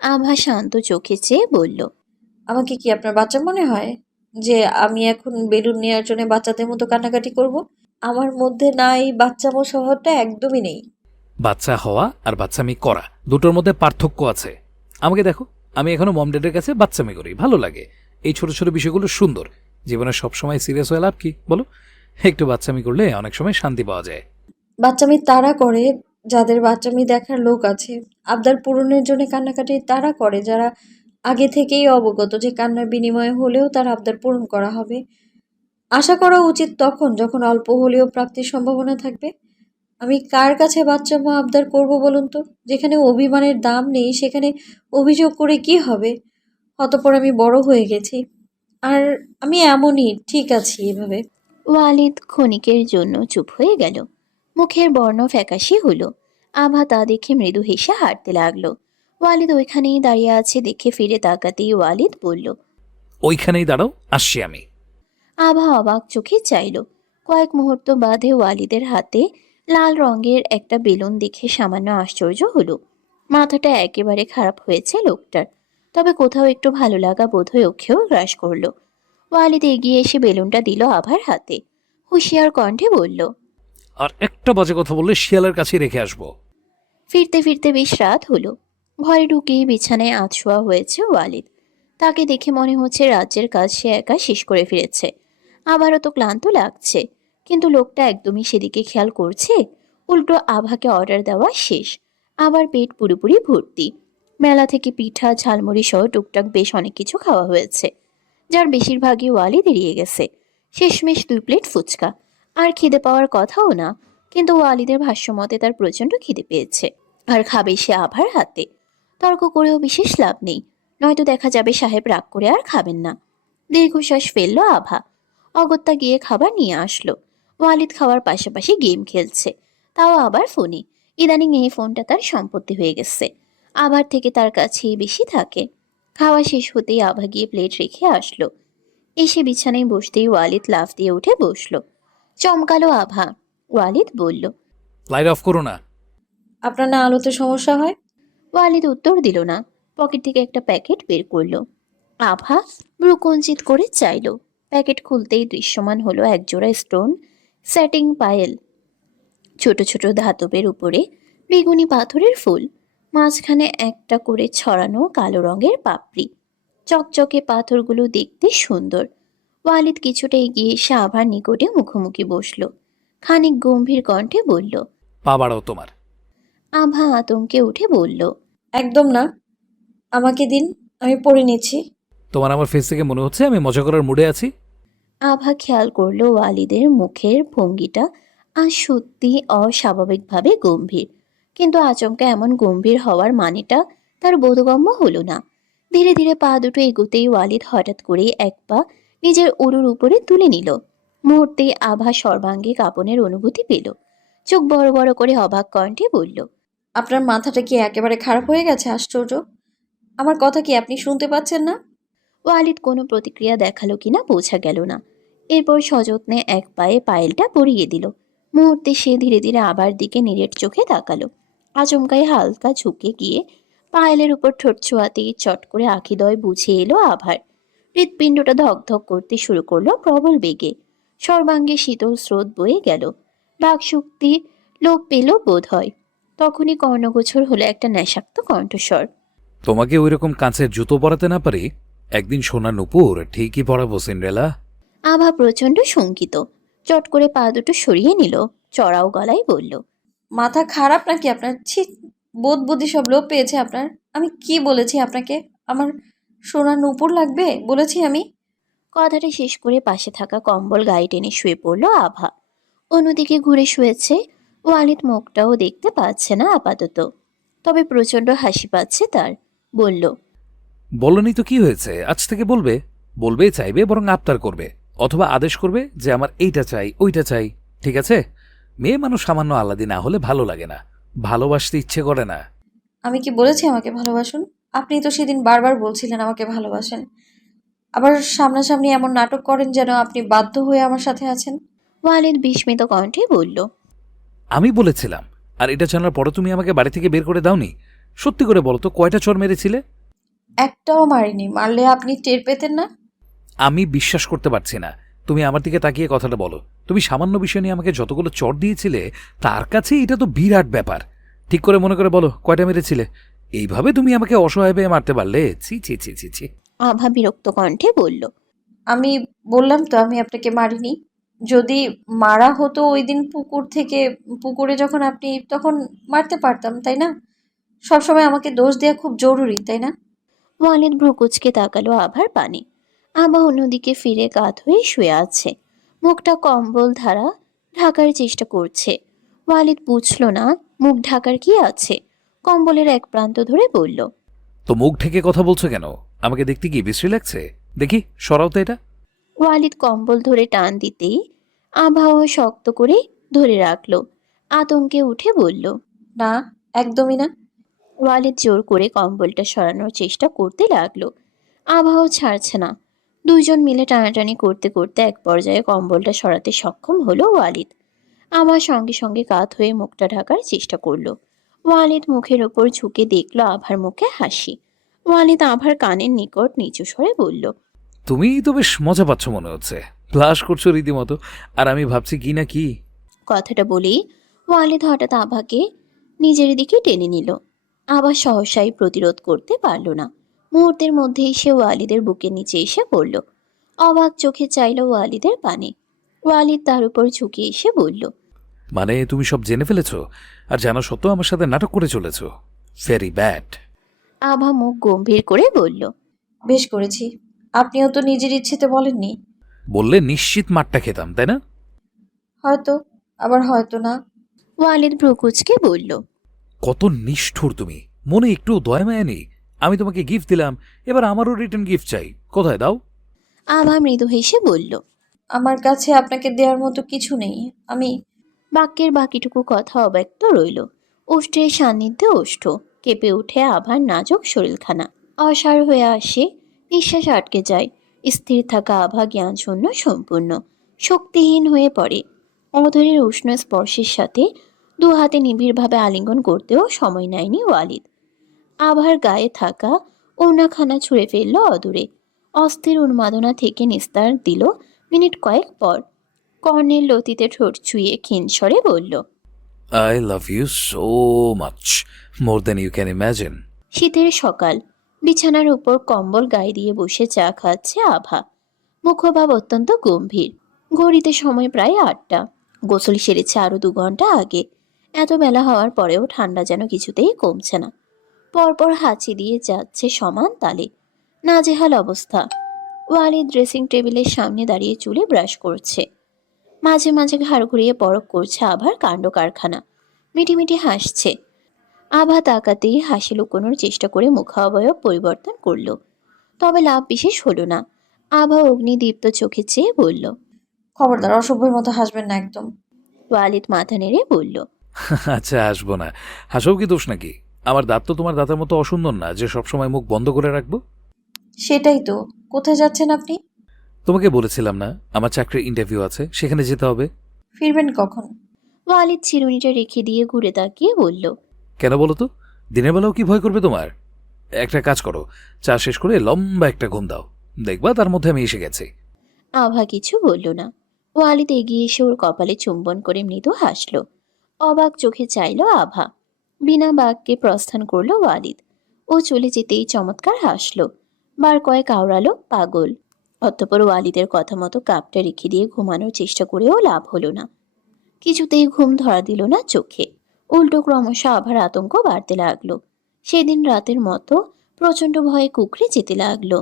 আভা শান্ত চোখে চেয়ে বলল, আমাকে কি আপনার বাচ্চা মনে হয় যে আমি এখন বেলুন নেওয়ার জন্য বাচ্চাদের মতো কান্নাকাটি করব? আমার মধ্যে না এই বাচ্চামো স্বভাবটা একদমই নেই। বাচ্চা হওয়া আর বাচ্চামি করা দুটোর মধ্যে পার্থক্য আছে। আমাকে দেখো, আমি এখনো মম ড্যাডের কাছে বাচ্চামি করি, ভালো লাগে। এই ছোট ছোট বিষয়গুলো সুন্দর। জীবনে সবসময় সিরিয়াস হয়ে লাভ কি বলো? একটু বাচ্চামি করলে অনেক সময় শান্তি পাওয়া যায়। বাচ্চামি তারা করে যাদের বাচ্চামি দেখার লোক আছে। আবদার পূরণের জন্য কান্নাকাটি তারা করে যারা আগে থেকেই অবগত যে কান্নার বিনিময়ে হলেও তার আবদার পূরণ করা হবে। আশা করা উচিত তখন যখন অল্প হলেও প্রাপ্তির সম্ভাবনা থাকবে। আমি কার কাছে বাচ্চামো আবদার করব বলুন তো? যেখানে অভিমানের দাম নেই সেখানে অভিযোগ করে কি হবে? অতঃপর আমি বড় হয়ে গেছি, আর আমি এমনই ঠিক আছি এভাবে। ওয়ালিদ ক্ষণিকের জন্য চুপ হয়ে গেল। মুখের বর্ণ ফ্যাকাশে হলো। আভা তা দেখে মৃদু হেসে হাঁটতে লাগলো। ওয়ালিদ ওইখানেই দাঁড়িয়ে আছে দেখে ফিরে তাকাতেই ওয়ালিদ বলল, ওইখানেই দাঁড়াও, আসছি আমি। আভা অবাক চোখে চাইল। কয়েক মুহূর্ত বাদে ওয়ালিদের হাতে লাল রঙের একটা বেলুন দেখে সামান্য আশ্চর্য হলো। মাথাটা একেবারে খারাপ হয়েছে লোকটার। তবে কোথাও একটু ভালো লাগা বোধহয় ওকেও গ্রাস করলো। ওয়ালিদ এগিয়ে এসে বেলুনটা দিল আভার হাতে। হুঁশিয়ার কণ্ঠে বলল, আর একটা বাজে কথা বললে শিয়ালের কাছে রেখে আসবো। ফিরতে ফিরতে বেশ রাত হলো। ঘরে ঢুকেই বিছানায় আধশোয়া হয়েছে ওয়ালিদ। তাকে দেখে মনে হচ্ছে রাজ্যের কাজ সে একা শেষ করে ফিরেছে। আবারও তো ক্লান্ত লাগছে, কিন্তু লোকটা একদমই সেদিকে খেয়াল করছে। উল্টো আভাকে অর্ডার দেওয়া শেষ। আবার পেট পুরোপুরি ভর্তি। মেলা থেকে পিঠা ঝালমুড়ি সহ টুকটাক বেশ অনেক কিছু খাওয়া হয়েছে, যার বেশিরভাগই ওয়ালিদ এড়িয়ে গেছে। শেষমেশ 2 প্লেট ফুচকা। আর খিদে পাওয়ার কথাও না, কিন্তু ওয়ালিদের ভাষ্যমতে তার প্রচণ্ড খিদে পেয়েছে। আর খাবে সে আভার হাতে। তর্ক করেও বিশেষ লাভ নেই, নয়তো দেখা যাবে সাহেব রাগ করে আর খাবেন না। দীর্ঘশ্বাস ফেললো আভা। অগত্যা গিয়ে খাবার নিয়ে আসলো। ওয়ালিদ খাওয়ার পাশাপাশি গেম খেলছে, তাও আবার ফোনে। ইদানিং এই ফোনটা তার সম্পত্তি হয়ে গেছে। আভার থেকে তার কাছেই বেশি থাকে। খাওয়া শেষ হতেই আভা গিয়ে প্লেট রেখে আসলো। এসে বিছানায় বসতেই ওয়ালিদ লাফ দিয়ে উঠে বসলো। চমকালো আভা। ওয়ালিদ বলল, লাইট অফ করো না। আপনার না আলোতে সমস্যা হয়? ওয়ালিদ উত্তর দিল না। পকেট থেকে একটা প্যাকেট বের করলো। আভা ভ্রুকুঞ্চিত করে চাইলো। প্যাকেট খুলতেই দৃশ্যমান হলো একজোড়া স্টোন সেটিং পায়েল। ছোট ছোট ধাতবের উপরে বেগুনি পাথরের ফুল, মাঝখানে একটা করে ছড়ানো কালো রঙের পাপড়ি। চকচকে পাথরগুলো দেখতে সুন্দর। ওয়ালিদ কিছুটা এগিয়ে এসে আভার নিকটে মুখোমুখি বসলো। খানিক গম্ভীর কণ্ঠে বলল। পা বাড়াও তোমার। আভা আতঙ্কে উঠে বলল, একদম না, আমাকে দিন, আমি পড়ে নিচ্ছি। তোমার আমার ফেস থেকে মনে হচ্ছে আমি মজা করার মুডে আছি। আভা খেয়াল করলো ওয়ালিদের মুখের ভঙ্গিটা আজ সত্যি অস্বাভাবিকভাবে গম্ভীর। কিন্তু আচমকা এমন গম্ভীর হওয়ার মানেটা তার বোধগম্য হলো না। ধীরে ধীরে পা দুটো এগোতেই ওয়ালিদ হঠাৎ করে এক পা নিজের উরুর উপরে তুলে নিল। মুহূর্তেই আভা সর্বাঙ্গে কাঁপনের অনুভূতি পেল। চোখ বড় বড় করে অবাক কণ্ঠে বলল, আপনার মাথাটা কি একেবারে খারাপ হয়ে গেছে? আশ্চর্য, আমার কথা কি আপনি শুনতে পাচ্ছেন না? ওয়ালিদ কোনো প্রতিক্রিয়া দেখালো কিনা বোঝা গেল না। এরপর সযত্নে এক পায়ে পায়েলটা পরিয়ে দিল। মুহূর্তে সে ধীরে ধীরে আবার দিকে নিরেট চোখে তাকালো। আচমকাই হালকা ঝুঁকে গিয়ে পায়েলের উপর ঠোঁট ছোঁয়াতেই চট করে আখিদয় বুঝে এলো আভার। হৃৎপিণ্ডটা ধকধক করতে শুরু করলো প্রবল বেগে। সর্বাঙ্গে শীতল স্রোত বয়ে গেল। বাকশক্তি লোপ পেল বোধ হয়। তখনই কর্ণগোচর হলো একটা নেশাক্ত কণ্ঠস্বর। তোমাকে ওইরকম কাঁচের জুতো পরাতে না পারি, একদিন সোনার নুপুর ঠিকই পরাবো সিন্ড্রেলা। আভা প্রচণ্ড শঙ্কিত। চট করে পা দুটো সরিয়ে নিল। চড়াও গলায় বলল, মাথা খারাপ নাকি আপনার? ছি, বোধ বুদ্ধি সব লোপ পেয়েছে আপনার। আমি কি বলেছি আপনাকে? আমার সোনার নূপুর লাগবে বলেছি আমি? কথাটা শেষ করে পাশে থাকা কম্বল গায়ে টেনে শুয়ে পড়ল আভা। অন্যদিকে ঘুরে শুয়েছে। ওয়ালিদ মুখটাও দেখতে পাচ্ছে না আপাতত, তবে প্রচন্ড হাসি পাচ্ছে তার। বলল, বলনি তো কি হয়েছে, আজ থেকে বলবে। বলবে, চাইবে, বরং আবদার করবে, অথবা আদেশ করবে যে আমার এইটা চাই ওইটা চাই। ঠিক আছে? মেয়ে মানুষ সামান্য আলাদা না হলে ভালো লাগে না, ভালোবাসতে ইচ্ছে করে না। আমি কি বলেছি আমাকে ভালোবাসুন? আপনি তো সেদিন বারবার বলছিলেন আমাকে ভালোবাসেন। আবার সামনাসামনি এমন নাটক করেন যেন আপনি বাধ্য হয়ে আমার সাথে আছেন। ওয়ালিদ বিস্মিত কণ্ঠে বলল, আমি বলেছিলাম, আর এটা জানার পরে তুমি আমাকে বাড়ি থেকে বের করে দাওনি। সত্যি করে বলো তো, কয়টা চর মেরেছিলে? একটাও মারিনি, মারলে আপনি টের পেতেন না। আমি বিশ্বাস করতে পারছি না। তুমি আমার দিকে তাকিয়ে কথাটা বলো। তুমি সামান্য বিষয় নিয়ে আমাকে যতগুলো চর দিয়েছিলে, তার কাছে এটা তো বিরাট ব্যাপার। ঠিক করে মনে করে বলো, কয়টা মেরেছিলে? এইভাবে তুমি আমাকে অসহায় পেয়ে মারতে পারলে? ছি ছি ছি ছি ছি। আভা বিরক্ত কণ্ঠে বলল, আমি বললাম তো আমি আপনাকে মারিনি। যদি মারা হতো ওই দিন পুকুরে যখন আপনি তখন মারতে পারতাম, তাই না? সবসময় আমাকে দোষ দেওয়া খুব জরুরি, তাই না? ওয়ালিদ ভ্রুকুচকে তাকালো আভার পানে। আভা অন্যদিকে ফিরে কাত হয়ে শুয়ে আছে, মুখটা কম্বল ধারা ঢাকার চেষ্টা করছে। ওয়ালিদ বুঝল না মুখ ঢাকার কি আছে। কম্বলের এক প্রান্ত ধরে বলল, তো মুখ ঢেকে কথা বলছো কেন? আমাকে দেখতে কি বিশ্রী লাগছে? দেখি, সরাও তো এটা। ওয়ালিদ কম্বল ধরে টান দিতেই আভাও শক্ত করে ধরে রাখলো। আতঙ্কে উঠে বলল, না, একদমই না। ওয়ালিদ জোর করে কম্বলটা সরানোর চেষ্টা করতে লাগলো। আভাও ছাড়ছে না। দুইজন মিলে টানাটানি করতে করতে এক পর্যায়ে কম্বলটা সরাতে সক্ষম হলো ওয়ালিদ। আভা সঙ্গে সঙ্গে কাত হয়ে মুখটা ঢাকার চেষ্টা করলো। ওয়ালিদ মুখের ওপর ঝুঁকে দেখলো আভার মুখে হাসি। ওয়ালিদ আভার কানের নিকট নিচু স্বরে বলল, তুমি তো বেশ মজা পাচ্ছ মনে হচ্ছে, ব্লাশ করছো রীতিমতো, আর আমি ভাবছি কি না কি। কথাটা বলেই ওয়ালিদ হঠাৎ আভাকে নিজের দিকে টেনে নিল। আভা সহসাই প্রতিরোধ করতে পারল না। মুহূর্তের মধ্যেই সে ওয়ালিদের বুকের নিচে এসে পড়ল। অবাক চোখে চাইল ওয়ালিদের পানে। ওয়ালিদ তার উপর ঝুঁকে এসে বলল, মানে তুমি সব জেনে ফেলেছো, আর জানা সত্ত্বেও আমার সাথে নাটক করে চলেছো? Very bad. আভা মুখ গম্ভীর করে বলল, বেশ করেছি। আপনিও তো নিজের ইচ্ছেতে বলেননি। বললে নিশ্চিত মারটা খেতাম, তাই না? হয়তো, আবার হয়তো না। ওয়ালিদ ভ্রুকুচকে বলল, কত নিষ্ঠুর তুমি! মনে একটু দয়া মায়া নেই? আমি তোমাকে গিফট দিলাম, এবার আমারও রিটার্ন গিফট চাই। কোথায় দাও? আভা মৃদু হেসে বলল। আমার কাছে আপনাকে দেওয়ার মতো কিছু নেই। আমি বাক্যের বাকিটুকু কথা অব্যক্ত রইল। ওষ্ঠের সান্নিধ্যে ওষ্ঠ কেঁপে উঠে আভার নাজুক শরীরখানা। অসাড় হয়ে আসে, নিঃশ্বাস আটকে যায়। স্থির থাকা আভা জ্ঞানশূন্য সম্পূর্ণ, শক্তিহীন হয়ে পড়ে। অধরের উষ্ণ স্পর্শের সাথে দু হাতে নিবিড়ভাবে আলিঙ্গন করতেও সময় নেয়নি ওয়ালিদ। আভার গায়ে থাকা ওড়নাখানা ছুঁড়ে ফেলল অদূরে। অস্থির উন্মাদনা থেকে নিস্তার দিল মিনিট কয়েক পর। কর্ণের লতিতে ঠোঁট ছুঁয়ে ক্ষীণ স্বরে বলল, I love you so much, more than you can imagine. শীতের সকাল। বিছানার উপর কম্বল গায়ে দিয়ে বসে চা খাচ্ছে আভা। মুখভাব অত্যন্ত গম্ভীর। ঘড়িতে সময় প্রায় 8টা। গোসল সেরেছে আরো 2 ঘন্টা আগে। এত বেলা হওয়ার পরেও ঠান্ডা যেন কিছুতেই কমছে না। পরপর হাঁচি দিয়ে যাচ্ছে সমান তালে। নাজেহাল অবস্থা। ওয়ালি ড্রেসিং টেবিলের সামনে দাঁড়িয়ে চুলে ব্রাশ করছে। মাঝে মাঝে ঘাড় ঘুরিয়ে পরখ করছে আভার কাণ্ড কারখানা। মিটিমিটি হাসছে। আভা তাকাতেই হাসি লুকোনোর চেষ্টা করে মুখাবয়ব পরিবর্তন করলো, তবে লাভ বিশেষ হলো না। আভা অগ্নিদীপ্ত চোখে চেয়ে বলল, খবরদার অসভ্যের মতো হাসবেন না একদম। ওয়ালিদ মাথা নেড়ে বলল, আচ্ছা, আসবো না। হাসও কি দোষ নাকি? আমার দাঁত তো তোমার দাঁতের মতো অসুন্দর না যে সবসময় মুখ বন্ধ করে রাখবো। সেটাই তো। কোথায় যাচ্ছেন আপনি? তোমাকে বলেছিলাম না আমার চাকরির ইন্টারভিউ আছে, সেখানে যেতে হবে। ফিরবেন কখন? ওয়ালিদ চিরুনিটা রেখে দিয়ে ঘুরে তাকিয়ে বলল, কেন বলো তো? দিনের বেলাও কি ভয় করবে তোমার? একটা কাজ করো, চা শেষ করে লম্বা একটা ঘুম দাও, দেখবা তার মধ্যে আমি এসে গেছি। আভা কিছু বলল না। ওয়ালিদ এগিয়ে এসে ওর কপালে চুম্বন করে মৃদু হাসল। অবাক চোখে চাইল আভা। বিনা বাক্যে প্রস্থান করলো ওয়ালিদ। ও চলে যেতেই চমৎকার হাসল। বার কয়েক আওড়ালো পাগল। অতঃপর ওয়ালিদের কথা মতো কাপটা রেখে দিয়ে ঘুমানোর চেষ্টা করেও লাভ হলো না। কিছুতেই ঘুম ধরা দিল না চোখে। উল্টো ক্রমশ আভার আতঙ্ক বাড়তে লাগলো। সেদিন রাতের মতো প্রচণ্ড ভয়ে কুকড়ে যেতে লাগলো।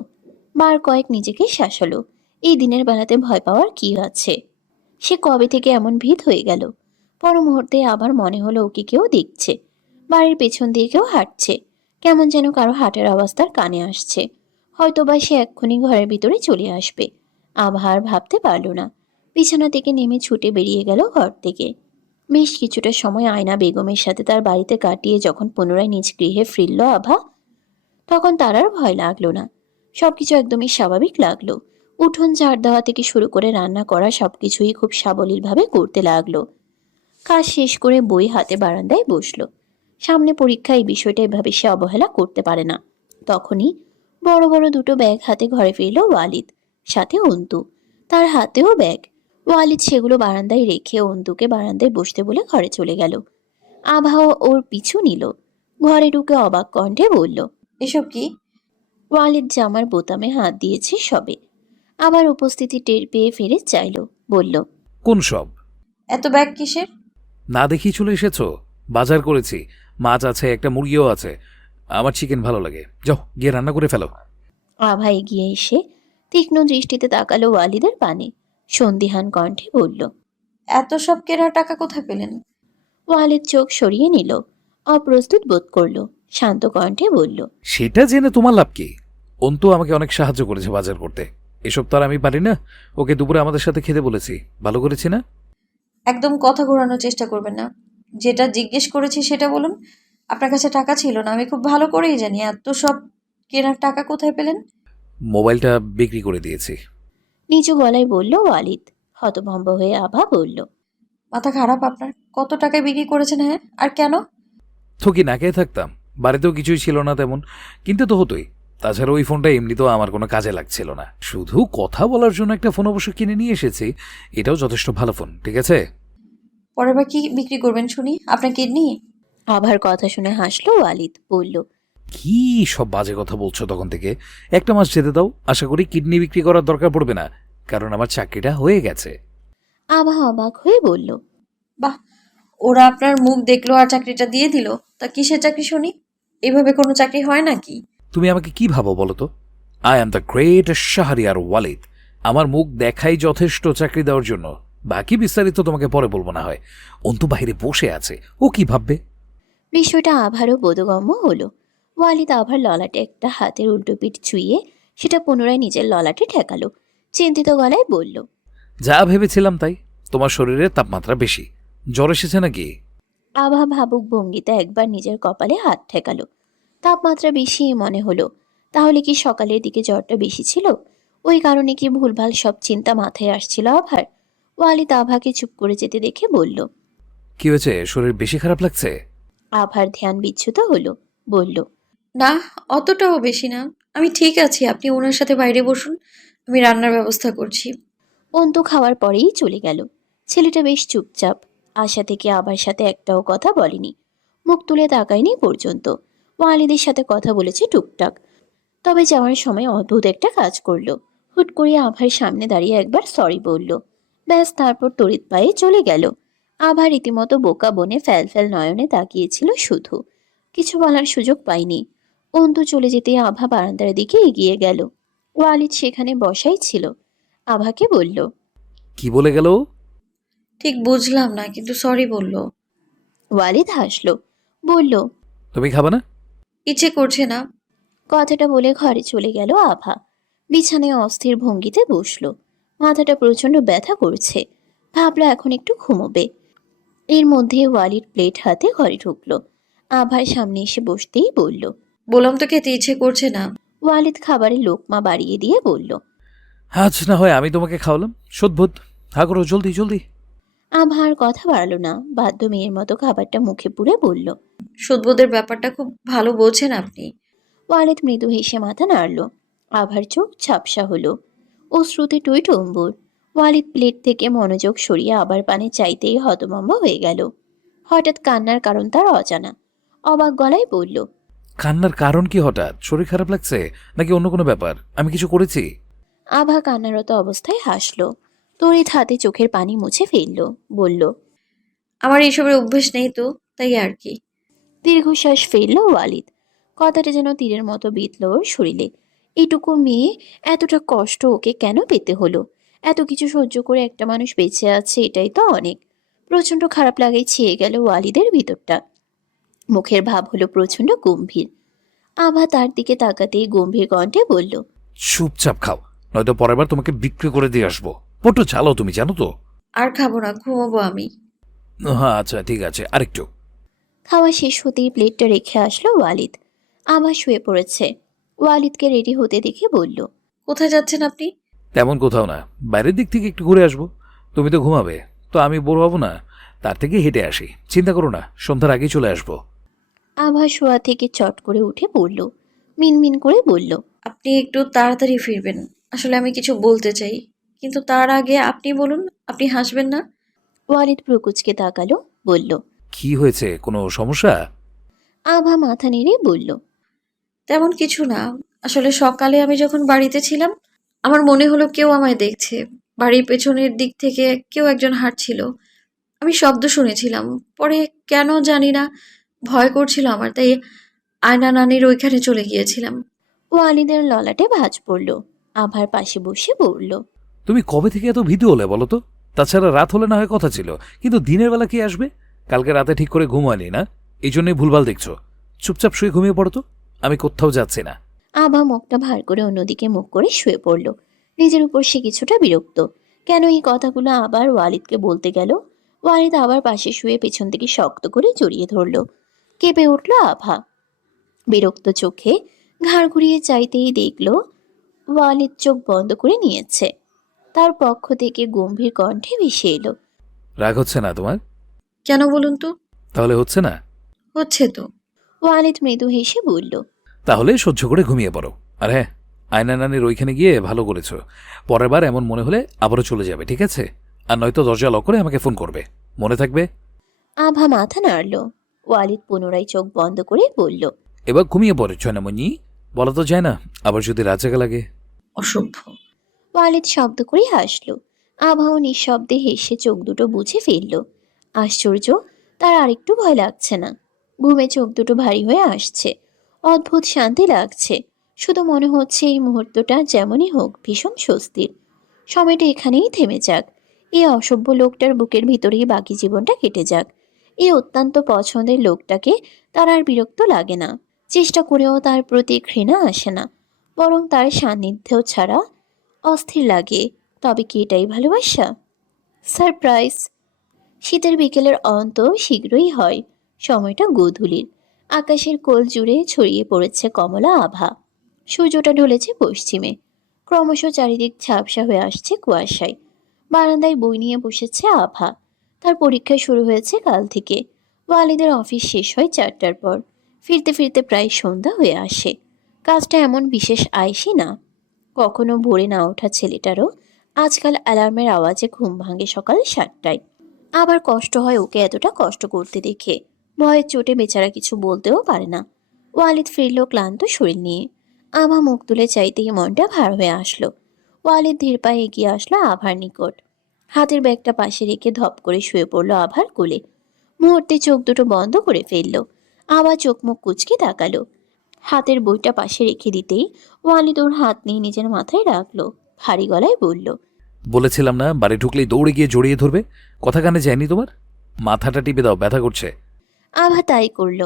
বার কয়েক নিজেকে শাসালো। এই দিনের বেলাতে ভয় পাওয়ার কি আছে? সে কবে থেকে এমন ভীত হয়ে গেল। পর মুহূর্তে আবার মনে হলো ওকে কেউ দেখছে। বাড়ির পেছন দিয়ে কেউ হাঁটছে। কেমন যেন কারো হাঁটার আওয়াজ তার কানে আসছে। হয়তোবা সে এক্ষুনি ঘরের ভিতরে চলে আসবে। আভা আর ভাবতে পারল না। বিছানা থেকে নেমে ছুটে বেরিয়ে গেল ঘর থেকে। বেশ কিছুটা সময় আয়না বেগমের সাথে তার বাড়িতে কাটিয়ে যখন পুনরায় নিজ গৃহে ফিরল আভা, তখন তার আর ভয় লাগলো না। সবকিছু একদমই স্বাভাবিক লাগলো। উঠোন ঝাড় দেওয়া থেকে শুরু করে রান্না করা সবকিছুই খুব সাবলীলভাবে করতে লাগলো। কাজ শেষ করে বই হাতে বারান্দায় বসলো। সামনে পরীক্ষা, এই বিষয়টা এভাবে সে অবহেলা করতে পারে না। তখনই বড় বড় দুটো ব্যাগ হাতে ঘরে ফিরল ওয়ালিদ, সাথে অন্তু। তার হাতেও ব্যাগ। ওয়ালিদ সেগুলো বারান্দায় রেখে অন্তুকে বারান্দায় বসতে বলে ঘরে চলে গেল। আভাও ওর পিছু নিল। ঘরে ঢুকে অবাক কণ্ঠে বলল, এসব কি? ওয়ালিদ জামার বোতামে হাত দিয়েছে সবে। আবার উপস্থিতি টের পেয়ে ফিরে চাইল, বলল, কোন সব? এত ব্যাগ কিসের? না দেখি চলে এসেছো? বাজার করেছি, মাছ আছে, একটা মুরগিও আছে। আমার চিকেন ভালো লাগে, যাও গিয়ে রান্না করে ফেলো। আভা এগিয়ে এসে তীক্ষ্ণ দৃষ্টিতে তাকালো ওয়ালিদের পানে। সন্দিহান কণ্ঠে বলল, এত সব কেনার টাকা কোথায় পেলেন? ওয়ালিদ চোখ সরিয়ে নিল। অপ্রস্তুত বোধ করলো। শান্ত কণ্ঠে বলল, সেটা জেনে তোমার লাভ কি? অন্তু আমাকে অনেক সাহায্য করেছে বাজার করতে। এসব তো আর আমি পারি না। ওকে দুপুরে আমাদের সাথে খেতে বলেছি, ভালো করেছি না? একদম কথা ঘোরানোর চেষ্টা করবেন না। যেটা জিজ্ঞেস করেছি সেটা বলুন। আপনার কাছে টাকা ছিল না, আমি খুব ভালো করেই জানি। এত সব কেনার টাকা কোথায় পেলেন? মোবাইলটা বিক্রি করে দিয়েছি। নিচু গলায় বলল ওয়ালিদ। হতভম্ব হয়ে আভা বলল, মাথা খারাপ আপনার? কত টাকায় বিক্রি করেছেন? হ্যাঁ, আর কেন? তো কি না খেয়ে থাকতাম? বাড়িতেও কিছুই ছিল না তেমন, কিনতে তো হতোই। তাছাড়া ওই ফোনটা এমনিতেও আমার কোনো কাজে লাগছিল না, শুধু কথা বলার জন্য একটা ফোন অবশ্য কিনে নিয়ে এসেছি। এটাও যথেষ্ট ভালো ফোন, ঠিক আছে? পরের বার কি বিক্রি করবেন শুনি? আপনার কিডনি? আভার কথা শুনে হাসলো ওয়ালিদ, বলল, কি সব বাজে কথা বলছো তখন থেকে? একটা মাস যেতে দাও, আশা করি কিডনি বিক্রি করার দরকার পড়বে না, কারণ আমার চাকরিটা হয়ে গেছে। আভা অবাক হয়ে বলল, বাহ, ওরা আপনার মুখ দেখলো আর চাকরিটা দিয়ে দিল। তা কিসের চাকরি শুনি? এভাবে কোনো চাকরি হয় নাকি? তুমি আমাকে কি ভাবো বলো তো? I am the great Shahriar Walid. আমার মুখ দেখাই যথেষ্ট চাকরি দেওয়ার জন্য। বাকি বিস্তারিত তোমাকে পরে বলবো না হয়। অন্তু বাইরে বসে আছে, ও কি ভাববে? বিষয়টা আভারও বোধগম্য হলো। ওয়ালিদ আভার ললাটে একটা হাতের উল্টো পিঠ ছুঁয়ে সেটা পুনরায় নিজের ললাটে ঠেকালো। চিন্তিত গলায় বলল, যা ভেবেছিলাম তাই। তোমার শরীরের তাপমাত্রা বেশি, জ্বর এসেছে নাকি? আভা ভাবুক ভঙ্গিতে একবার নিজের কপালে হাত ঠেকালো। তাপমাত্রা বেশি মনে হলো। তাহলে কি সকালের দিকে জ্বরটা বেশি ছিল? ওই কারণে কি ভুলভাল সব চিন্তা মাথায় আসছিল আভার? ওয়ালিদ আভাকে চুপ করে যেতে দেখে বলল, কি হয়েছে, শরীর বেশি খারাপ লাগছে? আভার ধ্যান বিচ্যুত হলো, বলল, না, অতটাও বেশি না। আমি ঠিক আছি, আপনি ওনার সাথে বাইরে বসুন, আমি রান্নার ব্যবস্থা করছি। অন্তু খাওয়ার পরেই চলে গেল। ছেলেটা বেশ চুপচাপ। আশা থেকে আবার সাথে একটাও কথা বলেনি, মুখ তুলে তাকায়নি পর্যন্ত। ওয়ালিদের সাথে কথা বলেছে টুকটাক। তবে যাওয়ার সময় অদ্ভুত একটা কাজ করলো। হুট করে আভার সামনে দাঁড়িয়ে একবার সরি বলল। ব্যাস, তারপর তড়িৎ পায়ে চলে গেল। আভা রীতিমতো বোকা বনে ফ্যাল নয়নে তাকিয়েছিল শুধু। কিছু বলার সুযোগ পায়নি। অন্তু চলে যেতে আভা বারান্দার দিকে এগিয়ে গেল। ওয়ালিদ সেখানে বসাই ছিল। আভাকে বলল, কি বলে গেল ও? ঠিক বুঝলাম না, কিন্তু সরি বলল। ওয়ালিদ হাসলো, বলল, তুমি খাবে না? ইচ্ছে করছে না। কথাটা বলে ঘরে চলে গেল আভা। বিছানায় অস্থির ভঙ্গিতে বসলো। মাথাটা প্রচন্ড ব্যথা করছে। ভাবলো এখন একটু ঘুমোবে। এর মধ্যে ওয়ালিদ প্লেট হাতে ঘরে ঢুকলো। আভার সামনে এসে বসতেই বলল, বললাম তো খেতে ইচ্ছে করছে না। ওয়ালিদ খাবারের লোকমা বাড়িয়ে দিয়ে বলল। আজ না হয় আমি তোমাকে খাওয়ালাম, সদ্ভুত। হা করো, জলদি জলদি। আভা আর কথা বাড়ালো না, বাধ্য মেয়ের মতো খাবারটা মুখে পুরে বলল। সুদবোধের ব্যাপারটা খুব ভালো বোঝেন আপনি। ওয়ালিদ মৃদু হেসে মাথা নাড়ল। আভার চোখ ঝাপসা হলো। ও শ্রুতি টুইটম্বুর। ওয়ালিদ প্লেট থেকে মনোযোগ সরিয়ে আবার পানে চাইতেই হতভম্ব হয়ে গেল। হঠাৎ কান্নার কারণ তার অজানা। অবাক গলায় বলল, কান্নার কারণ কি হঠাৎ? শরীর খারাপ লাগছে নাকি অন্য কোনো ব্যাপার? আমি কিছু করেছি? আভা কান্নারত অবস্থায় হাসল। তড়িৎ হাতে চোখের পানি মুছে ফেলল, বলল, আমার এইসবের অভ্যেস নেই তো, তাই আর কি। দীর্ঘশ্বাস ফেলল ওয়ালিদ। কথাটা যেন তীরের মতো বিঁধল ওর শরীরে। এটুকু মেয়ে, এতটা কষ্ট ওকে কেন পেতে হলো? এত কিছু সহ্য করে একটা মানুষ বেঁচে আছে, এটাই তো অনেক। প্রচন্ড খারাপ লাগাই ছেয়ে গেল ওয়ালিদের ভিতরটা। মুখের ভাব হলো প্রচন্ড গম্ভীর। আভা তার দিকে তাকাতেই গম্ভীর কণ্ঠে বলল, চুপচাপ খাও, নয়তো পরের বার তোমাকে বিক্রি করে দিয়ে আসবো। বড্ড চালো তুমি, জানো তো। আর খাবো না, ঘুমাবো আমি। হ্যাঁ আচ্ছা ঠিক আছে, আরেকটু। খাওয়া শেষ হতেই প্লেটটা রেখে আসলো ওয়ালিদ। আভা শুয়ে পড়েছে। ওয়ালিদকে রেডি হতে দেখে বলল, কোথায় যাচ্ছেন আপনি? তেমন কোথাও না, বাইরের দিক থেকে একটু ঘুরে আসবো। তুমি তো ঘুমাবে, তো আমি বোর হবো না, তার থেকে হেঁটে আসি। চিন্তা করো না, সন্ধ্যার আগেই চলে আসবো। আভা শোয়া থেকে চট করে উঠে পড়ল। মিনমিন করে বলল, আপনি একটু তাড়াতাড়ি ফিরবেন। আসলে আমি কিছু বলতে চাই, কিন্তু তার আগে আপনি বলুন। আপনি হাসবেন না? ওয়ালিদ প্রকুচকে তাকালো, বলল। কি হয়েছে, কোনো সমস্যা? আভা মাথা নেড়ে বলল, তেমন কিছু না। আসলে সকালে আমি যখন বাড়িতে ছিলাম, আমার মনে হলো কেউ আমায় দেখছে। বাড়ির পেছনের দিক থেকে কেউ একজন হাঁটছিল। আমি শব্দ শুনেছিলাম। পরে কেন জানি না ভয় করছিল আমার, তাই আয়না নানির ওইখানে চলে গিয়েছিলাম। ওয়ালিদের ললাটে ভাঁজ পড়ল। আভার পাশে বসে পড়ল। তুমি কবে থেকে এত ভীতু হলে বলো তো? তাছাড়া রাত হলে না হয় কথা ছিল, কিন্তু দিনের বেলা কে আসবে? কালকে রাতে ঠিক করে ঘুম হয়নি না, এই জন্যই ভুলভাল দেখছো। চুপচাপ শুয়ে ঘুমিয়ে পড়ো তো, আমি কোথাও যাচ্ছি না। আভা মুখটা ভার করে অন্যদিকে মুখ করে শুয়ে পড়ল। নিজের উপর সে কিছুটা বিরক্ত। কেন এই কথাগুলো আবার ওয়ালিদকে বলতে গেল? ওয়ালিদ আবার পাশে শুয়ে পেছন থেকে শক্ত করে জড়িয়ে ধরল। কেঁপে উঠল আভা। বিরক্ত চোখে ঘাড় ঘুরিয়ে চাইতেই দেখল ওয়ালিদ চোখ বন্ধ করে নিয়েছে। তার পক্ষ থেকে গম্ভীর কণ্ঠে ভেসে এলো, রাগ হচ্ছে না তোমার? কেন বলুন তো? তাহলে হচ্ছে না? হচ্ছে তো। ওয়ালিদ মৃদু হেসে বলল, তাহলে সহ্য করে ঘুমিয়ে পড়ো। আর হ্যাঁ, আয়না নানির ওইখানে গিয়ে ভালো করেছো। পরের বার এমন মনে হলে আবারও চলে যাবে, ঠিক আছে? আর নয়তো দরজা লক করে আমাকে ফোন করবে, মনে থাকবে। আভা মাথা নাড়ল। ওয়ালিদ পুনরায় চোখ বন্ধ করে বলল, এবার ঘুমিয়ে পড়ে ছয়নামণি, বলা তো যায় না, আবার যদি রাত জাগা লাগে। অসভ্য। ওয়ালিদ শব্দ করে হাসল। আভাও নিঃশব্দে হেসে চোখ দুটো বুঝে ফেলল। আশ্চর্য, তার আরেকটু ভয় লাগছে না। ঘুমে চোখ দুটো ভারী হয়ে আসছে। অদ্ভুত শান্তি লাগছে। শুধু মনে হচ্ছে এই মুহূর্তটা যেমনই হোক ভীষণ স্বস্তির। সময়টা এখানেই থেমে যাক। এই অসভ্য লোকটার বুকের ভিতরেই বাকি জীবনটা কেটে যাক। এই অত্যন্ত পছন্দের লোকটাকে তার আর বিরক্ত লাগে না। চেষ্টা করেও তার প্রতি ঘৃণা আসে না, বরং তার সান্নিধ্য ছাড়া অস্থির লাগে। তবে কি এটাই ভালোবাসা? সারপ্রাইজ! শীতের বিকেলের অন্ত শীঘ্রই হয়। সময়টা গোধূলির। আকাশের কোল জুড়ে ছড়িয়ে পড়েছে কমলা আভা। সূর্যটা ঢলেছে পশ্চিমে। ক্রমশ চারিদিক ঝাপসা হয়ে আসছে কুয়াশায়। বারান্দায় বই নিয়ে বসেছে আভা। তার পরীক্ষা শুরু হয়েছে কাল থেকে। ওয়ালিদের অফিস শেষ হয় 4টার পর। ফিরতে ফিরতে প্রায় সন্ধ্যা হয়ে আসে। কাজটা এমন বিশেষ আয়সী না। কখনো ভোরে না ওঠা ছেলেটারও আজকাল অ্যালার্মের আওয়াজে ঘুম ভাঙে সকাল 7টায়। আবার কষ্ট হয় ওকে এতটা কষ্ট করতে দেখে। ভয়ের চোটে বেচারা কিছু বলতেও পারে না। ওয়ালিদ ফিরল ক্লান্ত শরীর নিয়ে। আভা মুখ তুলে চাইতেই মনটা ভার হয়ে আসলো। ওয়ালিদ ধীর পায়ে এগিয়ে আসলো আভার নিকট। হাতের ব্যাগটা পাশে রেখে ধপ করে শুয়ে পড়ল আভার কোলে। মুহূর্তে চোখ দুটো বন্ধ করে ফেলল। আবার চোখ মুখ কুঁচকে তাকালো। হাতের বইটা পাশে রেখে দিতেই ওয়ালিদ ওর হাত নিয়ে নিজের মাথায় রাখলো। ভারী গলায় বলল, বলেছিলাম না বাড়ি ঢুকলেই দৌড়ে গিয়ে জড়িয়ে ধরবে? কথা কানে যায়নি তোমার? মাথাটা টিপে দাও, ব্যথা করছে। আভা তাই করল।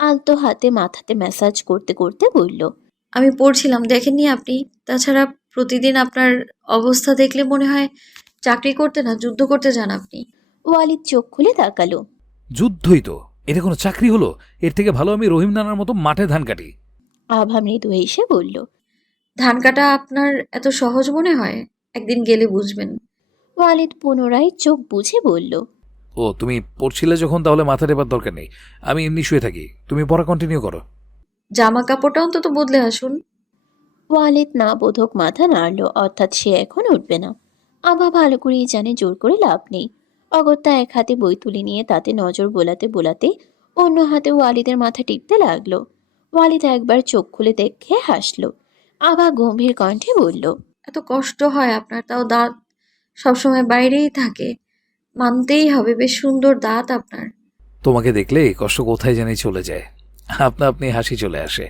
আলতো হাতে মাথাতে ম্যাসাজ করতে করতে বলল, আমি পড়ছিলাম, দেখেননি আপনি? তাছাড়া প্রতিদিন আপনার অবস্থা দেখলে মনে হয় চাকরি করতে না, যুদ্ধ করতে যান আপনি। ওয়ালিদ চোখ খুলে তাকালো। যুদ্ধই তো, এটা কোনো চাকরি হলো? এর থেকে ভালো আমি রহিম নানার মতো মাঠে ধান কাটি। আভা মৃদু হেসে বলল, ধান কাটা আপনার এত সহজ মনে হয়? একদিন গেলে বুঝবেন। ওয়ালিদ পুনরায় চোখ বুঝে বলল, ও তুমি পড়ছিলে যখন, তাহলে মাথা টেপার দরকার নেই। আমি এমনি শুয়ে থাকি, তুমি পড়া কন্টিনিউ করো। জামা কাপড়টা অন্তত বদলে আসুন। ওয়ালিদ না বোধক মাথা নাড়ল, অর্থাৎ সে এখন উঠবে না। আভা ভালো করেই জানে জোর করে লাভ নেই। অগত্যা এক হাতে বই তুলে নিয়ে তাতে নজর বোলাতে বোলাতে অন্য হাতে ওয়ালিদের মাথা টিপতে লাগলো। ওয়ালিদ একবার চোখ খুলে দেখে হাসলো। আভা গম্ভীর কণ্ঠে বলল, এত কষ্ট হয় আপনার, তাও দাঁত সবসময় বাইরেই থাকে। মানতেই হবে, বেশ সুন্দর দাঁত আপনার। তোমাকে দেখলে এই কষ্ট কোথায় জানি চলে যায়, আপনা আপনি হাসি চলে আসে।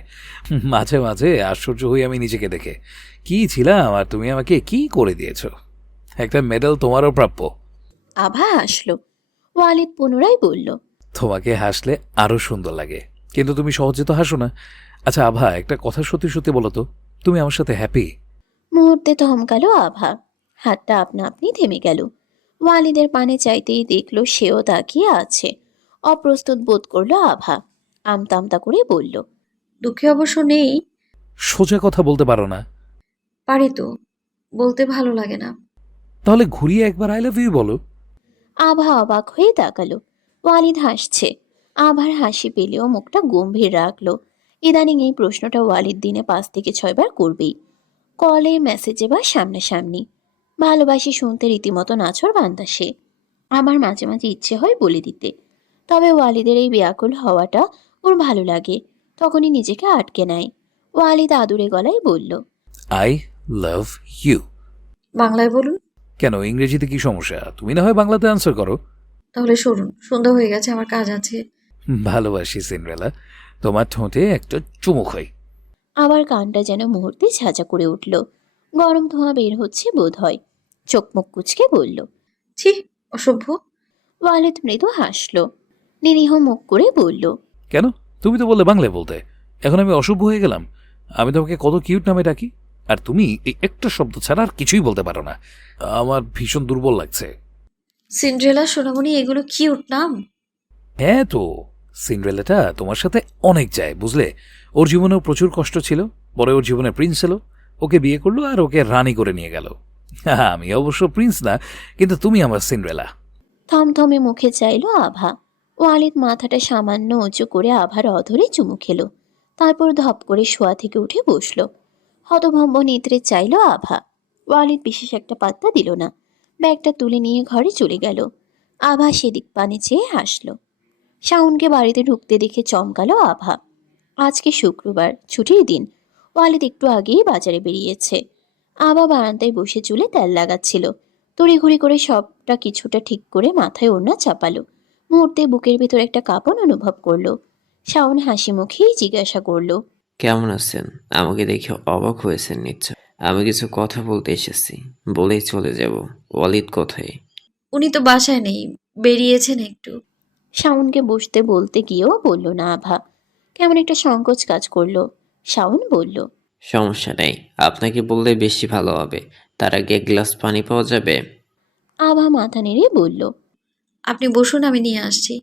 মাঝে মাঝে আশ্চর্য হই আমি নিজেকে দেখে, কি ছিলাম আর তুমি আমাকে কি করে দিয়েছো। একটা মেডেল তোমারও প্রাপ্য। আভা হাসল। ওয়ালিদ পুনরায় বলল, তোমাকে হাসলে আরো সুন্দর লাগে, কিন্তু তুমি সহজে তো হাসো না। আচ্ছা আভা, একটা কথা সত্যি সত্যি বলো তো, তুমি আমার সাথে হ্যাপি? মুহূর্তে থমকালো আভা। হাতটা আপনা আপনি থেমে গেল। ওয়ালিদের পানে চাইতেই দেখলো সেও তাকিয়ে আছে। অপ্রস্তুত বোধ করলো আভা। আমতা আমতা করে বলল, দুঃখে অবশ্য নেই। সোজা কথা বলতে পারো না? পারি তো, বলতে ভালো লাগে না। তাহলে ঘুরিয়ে একবার আই লাভ ইউ বলো। আভা অবাক হয়ে তাকালো। ওয়ালিদ হাসছে। আভার হাসি পেলেও মুখটা গম্ভীর রাখলো। ইদানিং এই প্রশ্নটা ওয়ালিদ দিনে 5 থেকে 6 বার করবেই। কলে, মেসেজে বা সামনাসামনি। ভালোবাসি শুনতে রীতিমতো নাছর বান্দা সে। আমার মাঝে মাঝে ইচ্ছে হয় বলে দিতে, তবে ওয়ালিদের এই ব্যাকুল হওয়াটা ওর ভালো লাগে। তখনই নিজেকে আটকে নেয়। ওয়ালিদ আদুরে গলায় বলল, আই লাভ ইউ। বাংলায় বলুন। কেন, ইংরেজিতে কি সমস্যা? তুমি না হয় বাংলাতে আনসার করো। তাহলে সরুন, সন্ধ্যা হয়ে গেছে, আমার কাজ আছে। ভালোবাসি সিন্ড্রেলা, তোমার ঠোঁটে একটা চুমুক হয়। আবার কানটা যেন মুহূর্তে ঝাঁঝা করে উঠল। গরম ধোঁয়া বের হচ্ছে বোধ হয়। চোখ মুখ কুচকে বলল, ছি, অসভ্য। ওয়ালিদ মৃদু হাসল। নিরীহ মুখ করে বলল, কেন, তুমি তো বললে বাংলায় বলতে, এখন আমি অসভ্য হয়ে গেলাম? আমি তোমাকে কত কিউট নামে ডাকি, আর তুমি এই একটা শব্দ ছাড়া আর কিছুই বলতে পারো না। আমার ভীষণ দুর্বল লাগছে। সিন্ড্রেলা, সোনামণি, এগুলো কিউট নাম। হ্যাঁ তো, সিন্ড্রেলাটা তোমার সাথে অনেক যায় বুঝলে। ওর জীবনেও প্রচুর কষ্ট ছিল, পরে ওর জীবনে প্রিন্স এলো, ওকে বিয়ে করলো আর ওকে রানী করে নিয়ে গেল। আমি অবশ্য প্রিন্স না, কিন্তু তুমি আমার সিন্ড্রেলা। থমথমে মুখে চাইল আভা। ওয়ালিদ মাথাটা সামান্য উঁচু করে আভার অধরে চুমু খেল। তারপর ধপ করে শোয়া থেকে উঠে বসল। হতভম্ব নেত্রে চাইল আভা। ওয়ালিদ বিশেষ একটা পাত্তা দিল না। ব্যাগটা তুলে নিয়ে ঘরে চলে গেল। আভা সেদিক পানে চেয়ে হাসল। শাওনকে বাড়িতে ঢুকতে দেখে চমকালো আভা। আজকে শুক্রবার, ছুটির দিন। ওয়ালিদ একটু আগেই বাজারে বেরিয়েছে। আভা বারান্দায় বসে চুলে তেল লাগাচ্ছিল। তড়িঘড়ি করে সবটা কিছুটা ঠিক করে মাথায় ওড়না চাপালো। মুহূর্তে বুকের ভেতর একটা কাঁপন অনুভব করলো। শাওন হাসি মুখেই জিজ্ঞাসা করলো, কেমন আছেন? আমাকে দেখে অবাক হয়েছেন নিশ্চয়। আমি কিছু কথা বলতে এসেছি, বলেই চলে যাব। ওয়ালিদ কোথায়? উনি তো বাসায় নেই, বেরিয়েছেন একটু। শাওনকে বসতে বলতে গিয়েও বলল না আভা। কেমন একটা সংকোচ কাজ করলো। শাওন বলল, সমস্যা নেই, আপনাকে বললে বেশি ভালো হবে। তার আগে এক গ্লাস পানি পাওয়া যাবে? আভা মাথা নেড়ে বলল, আপনি বসুন, আমি নিয়ে আসছি।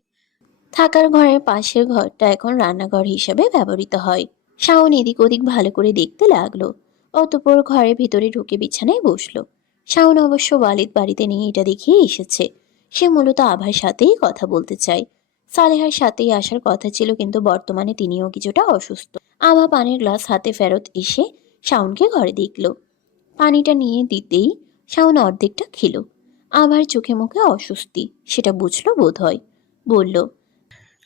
থাকার ঘরের পাশের ঘরটা এখন রান্নাঘর হিসেবে ব্যবহৃত হয়। শাওন এদিক ওদিক ভালো করে দেখতে লাগলো। অতঃপর ঘরের ভিতরে ঢুকে বিছানায় বসলো। শাওন অবশ্য ওয়ালিদ বাড়িতে নিয়ে এটা দেখিয়ে এসেছে। সে মূলত আভার সাথেই কথা বলতে চায়। সালেহার সাথেই আসার কথা ছিল, কিন্তু বর্তমানে তিনিও কিছুটা অসুস্থ। আভা পানির গ্লাস হাতে ফেরত এসে শাওনকে ঘরে দেখল। পানিটা নিয়ে দিতেই শাওন অর্ধেকটা খেল। আভার চোখে মুখে অস্বস্তি, সেটা বুঝলো বোধ হয়। বলল,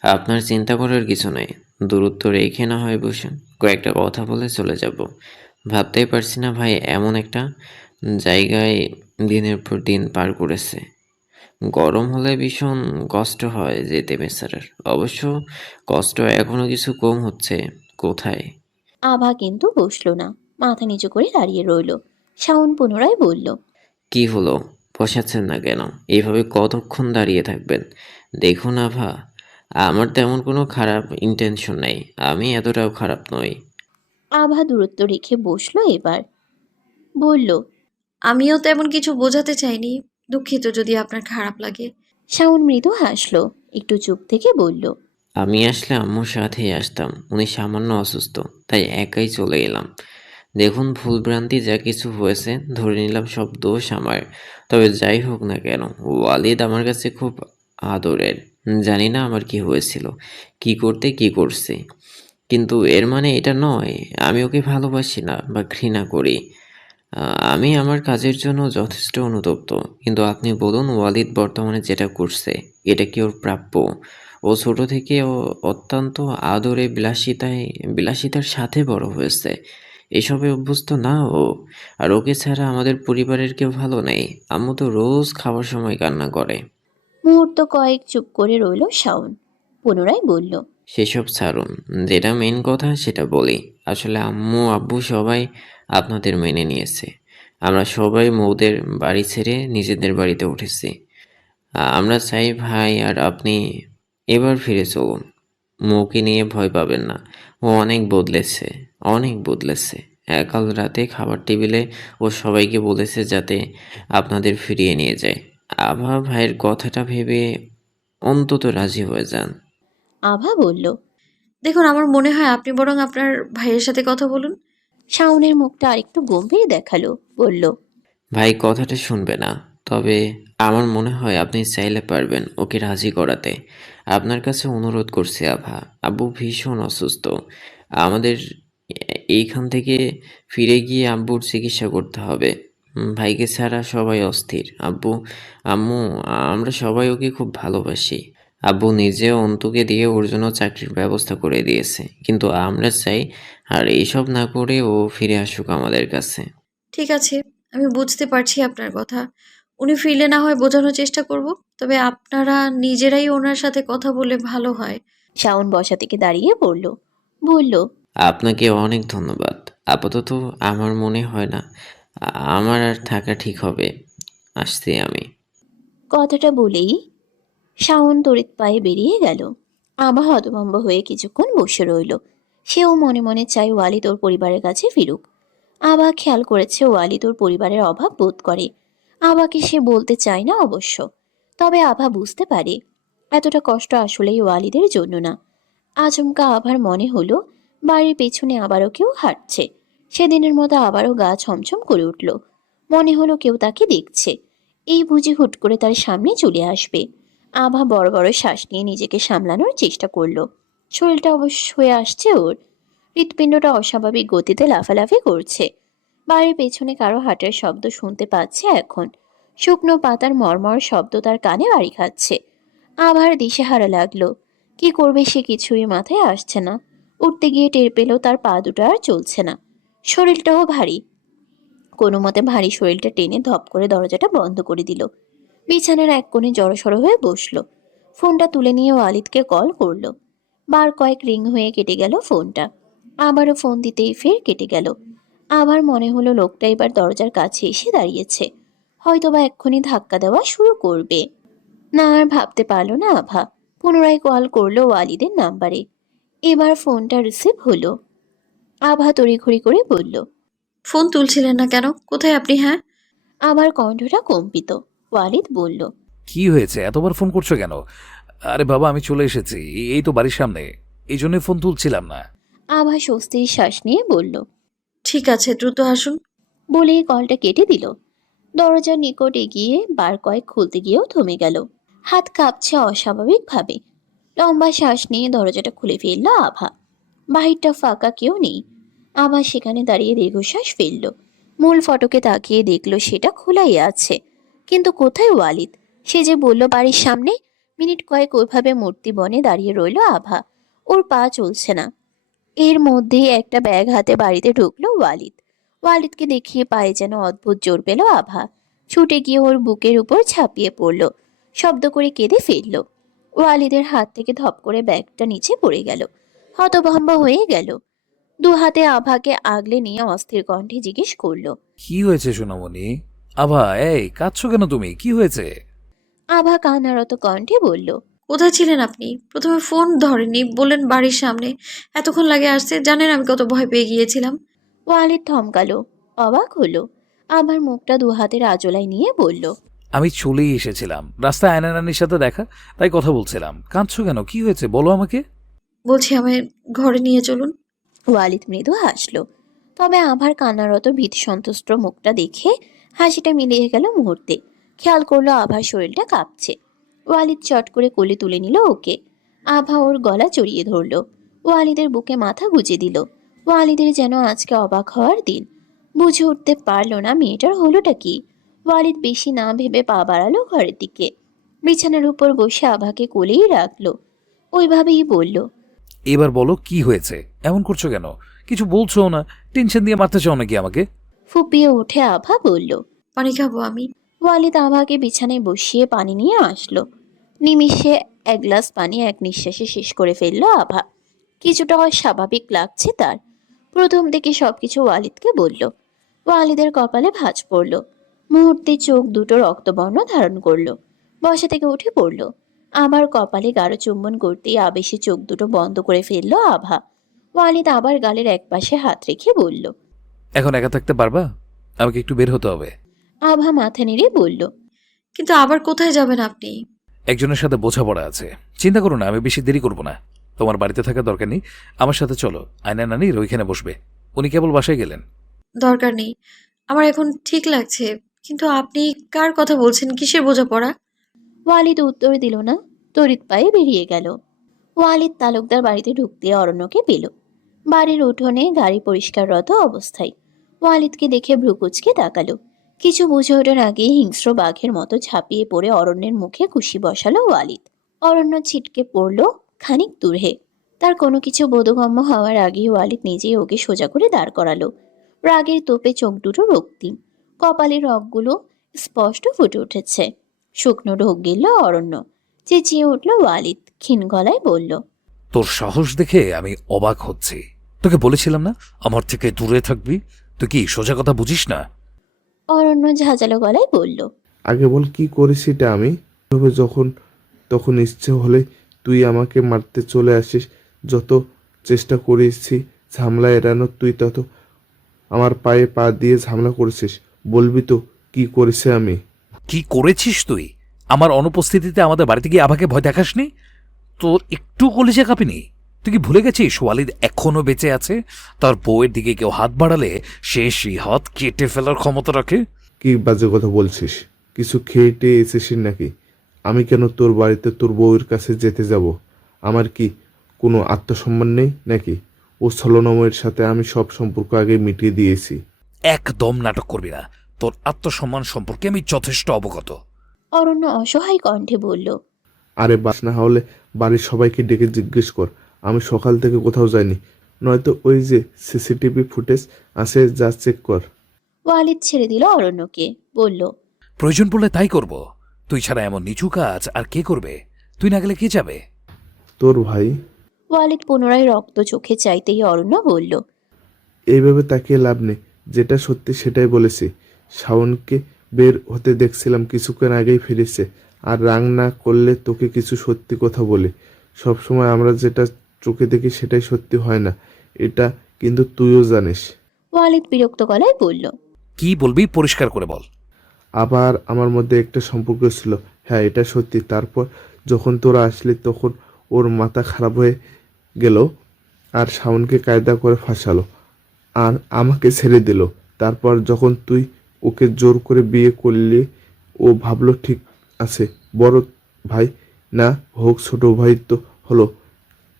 আপনার চিন্তা করার কিছু নেই। দূরত্ব রেখে না হয় বসুন, কয়েকটা কথা বলে চলে যাব। ভাবতেই পারছি না ভাই এমন একটা জায়গায় দিনের পর দিন পার করেছে। গরম হলে ভীষণ কষ্ট হয় যেতে বেচারার। অবশ্য কষ্ট এখনো কিছু কম হচ্ছে। কোথায়? আভা কিন্তু বসলো না। মাথা নিচু করে দাঁড়িয়ে রইল। শাওন পুনরায় বলল, কি হলো? বসাচ্ছেন না কেন? এইভাবে কতক্ষণ দাঁড়িয়ে থাকবেন? দেখুন আভা, আমার তেমন কোনো খারাপ ইন্টেনশন নেই। আমি এতটাও খারাপ নই। আভা দূরত্ব রেখে বসলো এবার। বলল, আমিও তেমন কিছু বোঝাতে চাইনি। দুঃখিত যদি আপনার খারাপ লাগে। শাওন মৃদু হাসলো। একটু চুপ থেকে বলল, আমি আসলে আম্মুর সাথেই আসতাম। উনি সামান্য অসুস্থ, তাই একাই চলে এলাম। দেখুন, ভুলভ্রান্তি যা কিছু হয়েছে ধরে নিলাম সব দোষ আমার। তবে যাই হোক না কেন, ওয়ালিদ আমার কাছে খুব আদরের। জানি না আমার কি হয়েছিল, কি করতে কি করছে, কিন্তু এর মানে এটা নয় আমি ওকে ভালোবাসি না বা ঘৃণা করি। আমি আমার কাজের জন্য যথেষ্ট অনুতপ্ত। কিন্তু আপনি বলুন, ওয়ালিদ বর্তমানে যেটা করছে এটা কি ওর প্রাপ্য? ও ছোট থেকে অত্যন্ত আদরে বিলাসিতার সাথে বড় হয়েছে। এসবে অভ্যস্ত না ও। আর ওকে ছাড়া আমাদের পরিবারের কেউ ভালো নেই। আম্মু তো রোজ খাওয়ার সময় কান্না করে। মুহূর্ত কয়েক চুপ করে রইল শাওন। পুনরায় বলল, সেসব ছাড়ুন, যেটা মেন কথা সেটা বলি। আসলে আম্মু আব্বু সবাই আপনাদের মেনে নিয়েছে। আমরা সবাই মৌদের বাড়ি ছেড়ে নিজেদের বাড়িতে উঠেছি। আমরা চাই ভাই আর আপনি এবার ফিরে চলুন। মৌকে নিয়ে ভয় পাবেন না। ও অনেক বদলেছে, অনেক বদলেছে। কাল রাতে খাবার টেবিলে ও সবাইকে বলেছে যাতে আপনাদের ফিরিয়ে নিয়ে যায়। আভা ভাইয়ের কথাটা ভেবে অন্তত রাজি হয়ে যান। আভা বলল। দেখুন, আমার মনে হয় আপনি বরং আপনার ভাইয়ের সাথে কথা বলুন। শাওনের মুখটা আরেকটু গম্ভীর দেখালো, বলল। ভাই কথাটা শুনবে না, তবে আমার মনে হয় আপনি চাইলে পারবেন ওকে রাজি করাতে। আপনার কাছে অনুরোধ করছি আভা, আব্বু ভীষণ অসুস্থ। আমাদের এইখান থেকে ফিরে গিয়ে আব্বুর চিকিৎসা করতে হবে। ভাইকে ছাড়া সবাই অস্থির। আব্বু, আম্মু, আমরা সবাই ওকে খুব ভালোবাসি। আব্বু নিজেও অন্তুকে দিয়ে ওর জন্য চাকরির ব্যবস্থা করে দিয়েছে, কিন্তু আমরা চাই আর এইসব না করে ও ফিরে আসুক আমাদের কাছে। ঠিক আছে, আমি বুঝতে পারছি আপনার কথা। উনি ফিরলে না হয় বোঝানোর চেষ্টা করব। তবে আপনারা নিজেরাই ওনার সাথে কথা বলে ভালো হয়। শাওন বসা থেকে দাঁড়িয়ে বলল। আপনাকে অনেক ধন্যবাদ। আপাতত আমার মনে হয় না আমার আর থাকা ঠিক হবে। আসছি আমি। কথাটা বলেই শাওন তড়িৎ পায়ে বেরিয়ে গেল। আভা হতভম্ব হয়ে কিছুক্ষণ বসে রইল। সেও মনে মনে চায় ওয়ালিদ ওর পরিবারের কাছে ফিরুক। আভা খেয়াল করেছে ওয়ালিদ ওর পরিবারের অভাব বোধ করে। আভাকে সে বলতে চায় না অবশ্য, তবে আভা বুঝতে পারে এতটা কষ্ট আসলেই ওয়ালিদের জন্য না। আচমকা আভার মনে হলো বাড়ির পেছনে আবারও কেউ হাঁটছে। সেদিনের মতো আবারও গা ছমছম করে উঠল। মনে হলো কেউ তাকে দেখছে। এই বুঝি হুট করে তার সামনে চলে আসবে। আভা বড় বড় শ্বাস নিয়ে নিজেকে সামলানোর চেষ্টা করলো। শরীরটা অবশ্য হয়ে আসছে ওর। হৃৎপিণ্ডটা অস্বাভাবিক গতিতে লাফালাফি করছে। বাড়ির পেছনে কারো হাঁটার শব্দ শুনতে পাচ্ছে এখন। শুকনো পাতার মর্মর শব্দ তার কানে বাড়ি খাচ্ছে। আভার দিশেহারা লাগলো। কি করবে সে কিছুই মাথায় আসছে না। উঠতে গিয়ে টের পেল তার পা দুটো আর চলছে না। শরীরটাও ভারী। কোনো মতে ভারী শরীরটা টেনে ধপ করে দরজাটা বন্ধ করে দিল। বিছানার এক কোণে জড়সড় হয়ে বসলো। ফোনটা তুলে নিয়ে ওয়ালিদকে কল করলো। বার কয়েক রিং হয়ে কেটে গেল ফোনটা। আবারও ফোন দিতেই ফের কেটে গেল। আবার মনে হলো লোকটা এবার দরজার কাছে এসে দাঁড়িয়েছে। হয়তোবা এক্ষুনি ধাক্কা দেওয়া শুরু করবে। না আর ভাবতে পারলো না আভা। পুনরায় কল করলো ওয়ালিদের নাম্বারে। এবার ফোনটা রিসিভ হলো। আভা তড়িঘড়ি করে বলল। ফোন তুলছিলেন না কেন? কোথায় আপনি? হ্যাঁ, আমার কণ্ঠটা কম্পিত। ওয়ালিদ বলল। কি হয়েছে, এতবার ফোন করছো কেন? আরে বাবা, আমি চলে এসেছি, এই তো বাড়ির সামনে। এই জন্যই ফোন তুলছিলাম না। আভা স্বস্তির শ্বাস নিয়ে বলল। ঠিক আছে, দ্রুত আসুন। বলেই কলটা কেটে দিল। দরজার নিকট এগিয়ে বার কয়েক খুলতে গিয়েও থমে গেল। হাত কাঁপছে অস্বাভাবিকভাবে। লম্বা শ্বাস নিয়ে দরজাটা খুলে ফেলল আভা। বাহিরটা ফাঁকা, কেউ নেই। আভা সেখানে দাঁড়িয়ে দীর্ঘশ্বাস ফেলল। মূল ফটকে তাকিয়ে দেখল সেটা খোলাই আছে। কিন্তু কোথায় ওয়ালিদ? সে যে বলল বাড়ির সামনে। মিনিট কয়েক ওইভাবে মূর্তি বনে দাঁড়িয়ে রইল আভা। ওর পা চলছে না। এর মধ্যেই একটা ব্যাগ হাতে বাড়িতে ঢুকলো ওয়ালিদ। ওয়ালিদকে দেখিয়ে পায়ে যেন অদ্ভুত জোর পেল আভা। ছুটে গিয়ে ওর বুকের উপর ঝাঁপিয়ে পড়ল। শব্দ করে কেঁদে ফেলল। ওয়ালিদের হাত থেকে ধপ করে ব্যাগটা নিচে পড়ে গেল। হতভম্ব হয়ে গেল। দু হাতে আভাকে আগলে নিয়ে অস্থির কণ্ঠে জিজ্ঞেস করলো। কি হয়েছে সোনামণি? আভা, এই কাঁদছো কেন তুমি? কি হয়েছে? আভা কান্নারত কণ্ঠে বলল। কোথায় ছিলেন আপনি? প্রথমে ফোন ধরেননি, বললেন বাড়ির সামনে। এতক্ষণ লাগে আসতে। জানেন আমি কত ভয় পেয়ে গিয়েছিলাম। ওয়ালিদ থমকালো, অবাক হলো। আমার মুখটা দু হাতের আজলায় নিয়ে বলল। আমি চলেই এসেছিলাম, রাস্তায় আয়না রানীর সাথে দেখা, তাই কথা বলছিলাম। কাঁদছো কেন? কি হয়েছে বলো আমাকে। বলছি আমায় ঘরে নিয়ে চলুন। ওয়ালিদ মৃদু হাসলো। তবে আভার কান্নারত ভীতি সন্তুষ্ট মুখটা দেখে হাসিটা মিলিয়ে গেল মুহূর্তে। খেয়াল করলো আভার শরীরটা কাঁপছে। ওয়ালিদ চট করে কোলে তুলে নিল ওকে। আভা ওর গলা জড়িয়ে ধরলো। ওয়ালিদের বুকে মাথা গুজে দিল। ওয়ালিদের যেন আজকে অবাক হওয়ার দিন। বুঝে উঠতে পারলো না মেয়েটার হলোটা কি। ওয়ালিদ বেশি না ভেবে পা বাড়ালো ঘরের দিকে। বিছানার উপর বসে আভাকে কোলেই রাখলো। ওইভাবেই বলল। এবার বলো কি হয়েছে? এমন করছো কেন? কিছু বলছো না? টেনশন দিয়ে মারতে চাও নাকি আমাকে? ফুপিয়ে উঠে আভা বলল। পানি খাবো আমি। ওয়ালিদ আভাকে বিছানায় বসিয়ে পানি নিয়ে আসলো। নিমিষে এক গ্লাস পানি এক নিঃশ্বাসে শেষ করে ফেললো আভা। কিছুটা অস্বাভাবিক লাগছে তার। প্রথম থেকে সবকিছু ওয়ালিদকে বলল। ওয়ালিদের কপালে ভাঁজ পড়ল। মুহূর্তে চোখ দুটো রক্তবর্ণ ধারণ করলো। বসা থেকে উঠে পড়ল। আবার কপালে গাঢ় চুম্বন করতেই আবেশে চোখ দুটো বন্ধ করে ফেললো আভা। ওয়ালিদ আবার গালের একপাশে হাত রেখে বলল। এখন একা থাকতে পারবা? আমাকে একটু বের হতে হবে। আভা মাথা নেড়ে বলল। কিন্তু আবার কোথায় যাবেন আপনি? একজনের সাথে বোঝাপড়া আছে। চিন্তা করো না, আমি বেশি দেরি করব না। তোমার বাড়িতে থাকার দরকার নেই। আমার সাথে চলো, আয়না নানির ওইখানে বসবে। উনি কেবল বাসায় গেলেন। দরকার নেই, আমার এখন ঠিক লাগছে। কিন্তু আপনি কার কথা বলছেন? কিসের বোঝাপড়া? ওয়ালিদ উত্তর দিল না, তড়িৎ পায়ে বেরিয়ে গেল। ওয়ালিদ তালুকদার বাড়িতে ঢুকতে অরণ্যকে পেল। বাড়ির উঠোনে গাড়ি পরিষ্কাররত অবস্থায়। ওয়ালিদকে দেখে ভ্রুকুচকে তাকালো। কিছু বুঝে ওঠার আগে হিংস্র বাঘের মতো ঝাঁপিয়ে পড়ে অরণ্যের মুখে খুশি বসালো ওয়ালিদ। অরণ্য ছিটকে পড়ল খানিক দূরে। তার কোনো কিছু বোধগম্য হওয়ার আগেই ওয়ালিদ নিজেই ওকে সোজা করে দাঁড় করালো। রাগের তোপে চোখ দুটো রক্তিম, কপালের রগগুলো স্পষ্ট ফুটে উঠেছে। শুকনো ঢোক গিলল অরণ্য। চেঁচিয়ে উঠল ওয়ালিদ, ক্ষীণ গলায় বলল। তোর সাহস দেখে আমি অবাক হচ্ছি। তোকে বলেছিলাম না আমার থেকে দূরে থাকবি? তুই কি সোজা কথা বুঝিস না? অরণ্য ঝাঁঝালো গলায় বলল। আগে বল কি করেছিটা আমি? এভাবে যখন তখন ইচ্ছে হলে তুই আমাকে মারতে চলে আসিস। যত চেষ্টা করেছি ঝামেলা এড়ানোর, তুই তত আমার পায়ে পা দিয়ে ঝামেলা করেছিস। বলবি তো কি করেছে আমি? কি করেছিস তুই? আমার অনুপস্থিতিতে আমাদের বাড়িতে গিয়ে আভাকে ভয় দেখাসনি? তোর একটু কলিজা কাঁপেনি? তুই কি ভুলে গেছিস ওয়ালিদ এখনো বেঁচে আছে? তার বউয়ের দিকে কেউ হাত বাড়ালে সে সেই হাত কেটে ফেলার ক্ষমতা রাখে। কি বাজে কথা বলছিস? কিছু খেয়ে টেয়ে এসেছিস নাকি? আমি কেন তোর বাড়িতে তোর বউয়ের কাছে যেতে যাব? আমার কি কোনো আত্মসম্মান নেই নাকি? ও ছলনাময়ের সাথে আমি সব সম্পর্ক আগে মিটিয়ে দিয়েছি। একদম নাটক করবি না। তোর আত্মসম্মান সম্পর্কে আমি যথেষ্ট অবগত। অরণ্য অসহায় কণ্ঠে বলল। আরে বাস না হলে বাড়ির সবাইকে ডেকে জিজ্ঞেস কর, আমি সকাল থেকে কোথাও যাইনি। নয়তো ওই যে সিসিটিভি ফুটেজ আছে, যা চেক কর। ওয়ালিদ ছেড়ে দিল অরণ্যকে, বলল। প্রয়োজন পড়লে তাই করব। তুই ছাড়া এমন নিচু কাজ আর কে করবে? তুই না গেলে কে যাবে? তোর ভাই। ওয়ালিদ পুনরায় রক্ত চোখে চাইতেই অরণ্য বলল। এইভাবে তাকিয়ে লাভ নেই, যেটা সত্যি সেটাই বলেছি। শাওনকে বের হতে দেখছিলাম, কিছুক্ষণ আগেই ফিরেছে। আর রাগ না করলে তোকে কিছু সত্যি কথা বলি। সবসময় আমরা যেটা চোখে দেখি সেটাই সত্যি হয় না, এটা কিন্তু তুইও জানিস। ওয়ালিদ বিরক্ত গলায় বলল। কি বলবি পরিষ্কার করে বল। আবার আমার মধ্যে একটা সম্পর্ক ছিল, হ্যাঁ এটা সত্যি। তারপর যখন তোরা আসলি তখন ওর মাথা খারাপ হয়ে গেল আর শাওনকে কায়দা করে ফাঁসালো আর আমাকে ছেড়ে দিল। তারপর যখন তুই ওকে জোর করে বিয়ে করলি, ও ভাবলো ঠিক আছে, বড় ভাই না হোক ছোট ভাই তো হলো।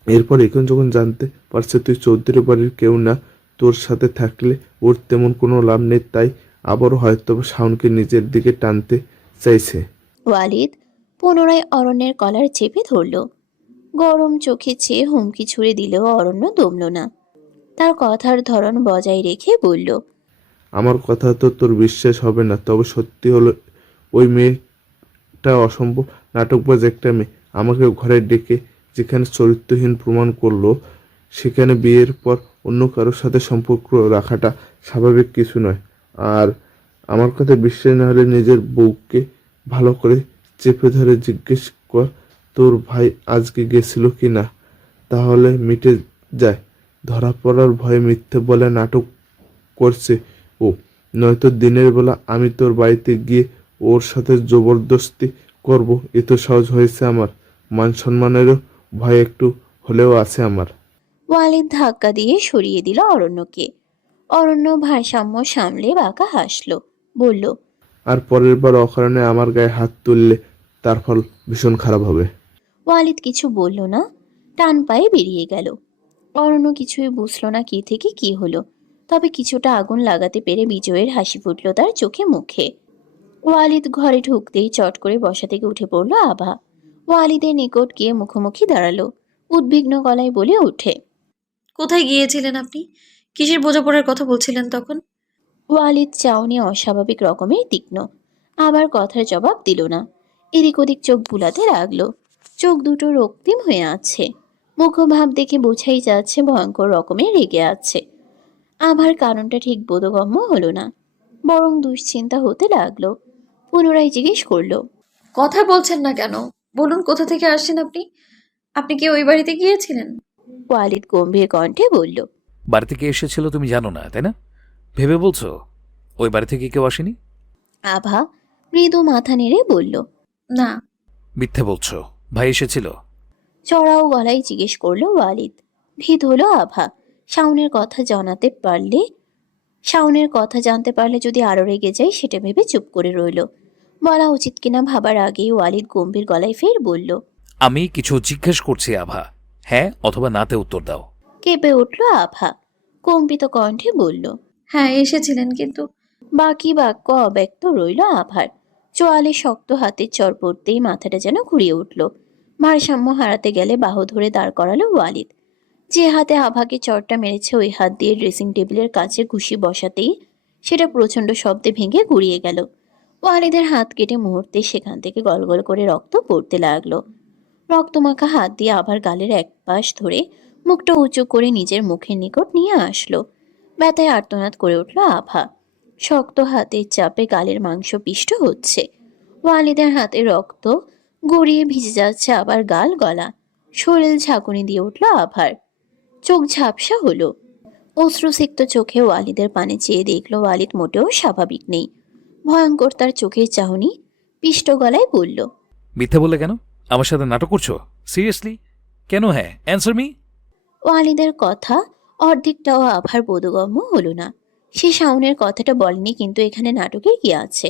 এরপর এখন যখন জানতে পারছে তুই চৌধুরী বাড়ির কেউ না, তোর সাথে থাকলে ওর তেমন কোনো লাভ নেই, তাই আবারও হয়তো শাওনকে নিজের দিকে টানতে চাইছে। ওয়ালিদ পুনরায় অরণ্যের কলার চেপে ধরল। গরম চোখে চেয়ে হুমকি ছুড়ে দিলেও অরণ্য দমল না। তার কথার ধরন বজায় রেখে বলল। আমার কথা তো তোর বিশ্বাস হবে না, তবে সত্যি হলো ওই মেয়েটা অসম্ভব নাটকবাজ একটা মেয়ে। আমাকে ঘরে ডেকে যেখানে চরিত্রহীন প্রমাণ করলো, সেখানে বিয়ের পর অন্য কারোর সাথে সম্পর্ক রাখাটা স্বাভাবিক কিছু নয়। আর আমার কথা বিশ্বাস না হলে নিজের বউকে ভালো করে চেপে ধরে জিজ্ঞেস কর তোর ভাই আজকে গেছিল কি না, তাহলে মিটে যায়। ধরা পড়ার ভয়ে মিথ্যে বলে নাটক করছে ও। নয়তো দিনের বেলা আমি তোর বাড়িতে গিয়ে ওর সাথে জবরদস্তি করব, এ তো সহজ হয়েছে আমার। মান সম্মানেরও ভয় একটু হলেও আছে আমার। ওয়ালিদ ধাক্কা দিয়ে সরিয়ে দিল অরণ্যকে। অরণ্য ভারসাম্য সামলে বাঁকা হাসল, বলল। আর পরের বার অকারণে আমার গায়ে হাত তুললে তার ফল ভীষণ খারাপ হবে। ওয়ালিদ কিছু বলল না, টান পায়ে বেরিয়ে গেল। অরণ্য কিছুই বুঝল না কি থেকে কি হলো, তবে কিছুটা আগুন লাগাতে পেরে বিজয়ের হাসি ফুটল তার চোখে মুখে। ওয়ালিদ ঘরে ঢুকতেই চট করে বসা থেকে উঠে পড়ল আভা। ওয়ালিদের নিকট গিয়ে মুখোমুখি দাঁড়ালো, উদ্বিগ্ন গলায় বলে ওঠে। কোথায় গিয়েছিলেন আপনি? কিসের বোঝাপড়ার কথা বলছিলেন তখন? ওয়ালিদ চাউনি অস্বাভাবিক রকমের তীক্ষ্ণ, আবার কথার জবাব দিল না। এদিক ওদিক চোখ বুলাতে লাগলো। চোখ দুটো রক্তিম হয়ে আছে। মুখভাব দেখে বোঝাই যাচ্ছে ভয়ঙ্কর রকমের রেগে আছে। আভার কারণটা ঠিক বোধগম্য হলো না, বরং দুশ্চিন্তা হতে লাগলো। পুনরায় জিজ্ঞেস করলো, কথা বলছেন না কেন? বলুন কোথা থেকে আসছেন আপনি? আপনি কি ওই বাড়িতে গিয়েছিলেন? ওয়ালিদ গম্ভীর কণ্ঠে বলল, বাড়ি থেকে এসেছিল তুমি জানো না, তাই না? ভেবে বলছো ওই বাড়ি থেকে কেউ আসেনি? আভা মৃদু মাথা নেড়ে বলল, না। মিথ্যে বলছো। ভাই এসেছিল? চড়াও গলায় জিজ্ঞেস করলো ওয়ালিদ। ভীত হলো আভা। শাওনের কথা জানাতে পারলে শাওনের কথা জানতে পারলে যদি আরো রেগে যায় সেটা ভেবে চুপ করে রইল। বলা উচিত কিনা ভাবার আগেই ওয়ালিদ গম্ভীর গলায় ফের বলল, আমি কিছু জিজ্ঞেস করছি আভা, হ্যাঁ অথবা নাতে উত্তর দাও। কেঁপে উঠল আভা, কম্পিত কণ্ঠে বলল। হ্যাঁ এসেছিলেন, কিন্তু বাকি বাক্য অব্যক্ত রইল আভার। চোয়ালে শক্ত হাতের চর পড়তেই মাথাটা যেন ঘুরিয়ে উঠল। ভারসাম্য হারাতে গেলে বাহু ধরে দাঁড় করালো ওয়ালিদ। যে হাতে আভাকে চরটা মেরেছে ওই হাত দিয়ে ড্রেসিং টেবিলের কাছে ঘুষি বসাতেই সেটা প্রচণ্ড শব্দে ভেঙে গুড়িয়ে গেল। ওয়ালিদের হাত কেটে মুহূর্তে সেখান থেকে গলগল করে রক্ত পড়তে লাগলো। রক্তমাখা হাত দিয়ে আবার গালের এক পাশ ধরে মুখটা উঁচু করে নিজের মুখের নিকট নিয়ে আসলো। ব্যথায় আর্তনাদ করে উঠল আভা। শক্ত হাতের চাপে গালের মাংস পিষ্ট হচ্ছে। ওয়ালিদের হাতে রক্ত গড়িয়ে ভিজে যাচ্ছে আবার গাল গলা। শরীর ঝাঁকুনি দিয়ে উঠল আভার। চোখ ঝাপসা হলো। অশ্রুসিক্ত চোখে ওয়ালিদের পানে চেয়ে দেখল ওয়ালিদ মোটেও স্বাভাবিক নেই। ভয়ঙ্কর তার চোখের চাহনি। পিষ্ট গলায় বলল, মিথ্যে বললে কেন? আমার সাথে নাটক করছো? সিরিয়াসলি? কেন? হ্যাঁ, অ্যান্সার মি। ওয়ালিদের কথা অর্ধেকটাও আভার বোধগম্য হলো না। সে শাওনের কথাটা বলেনি, কিন্তু এখানে নাটকের কি আছে?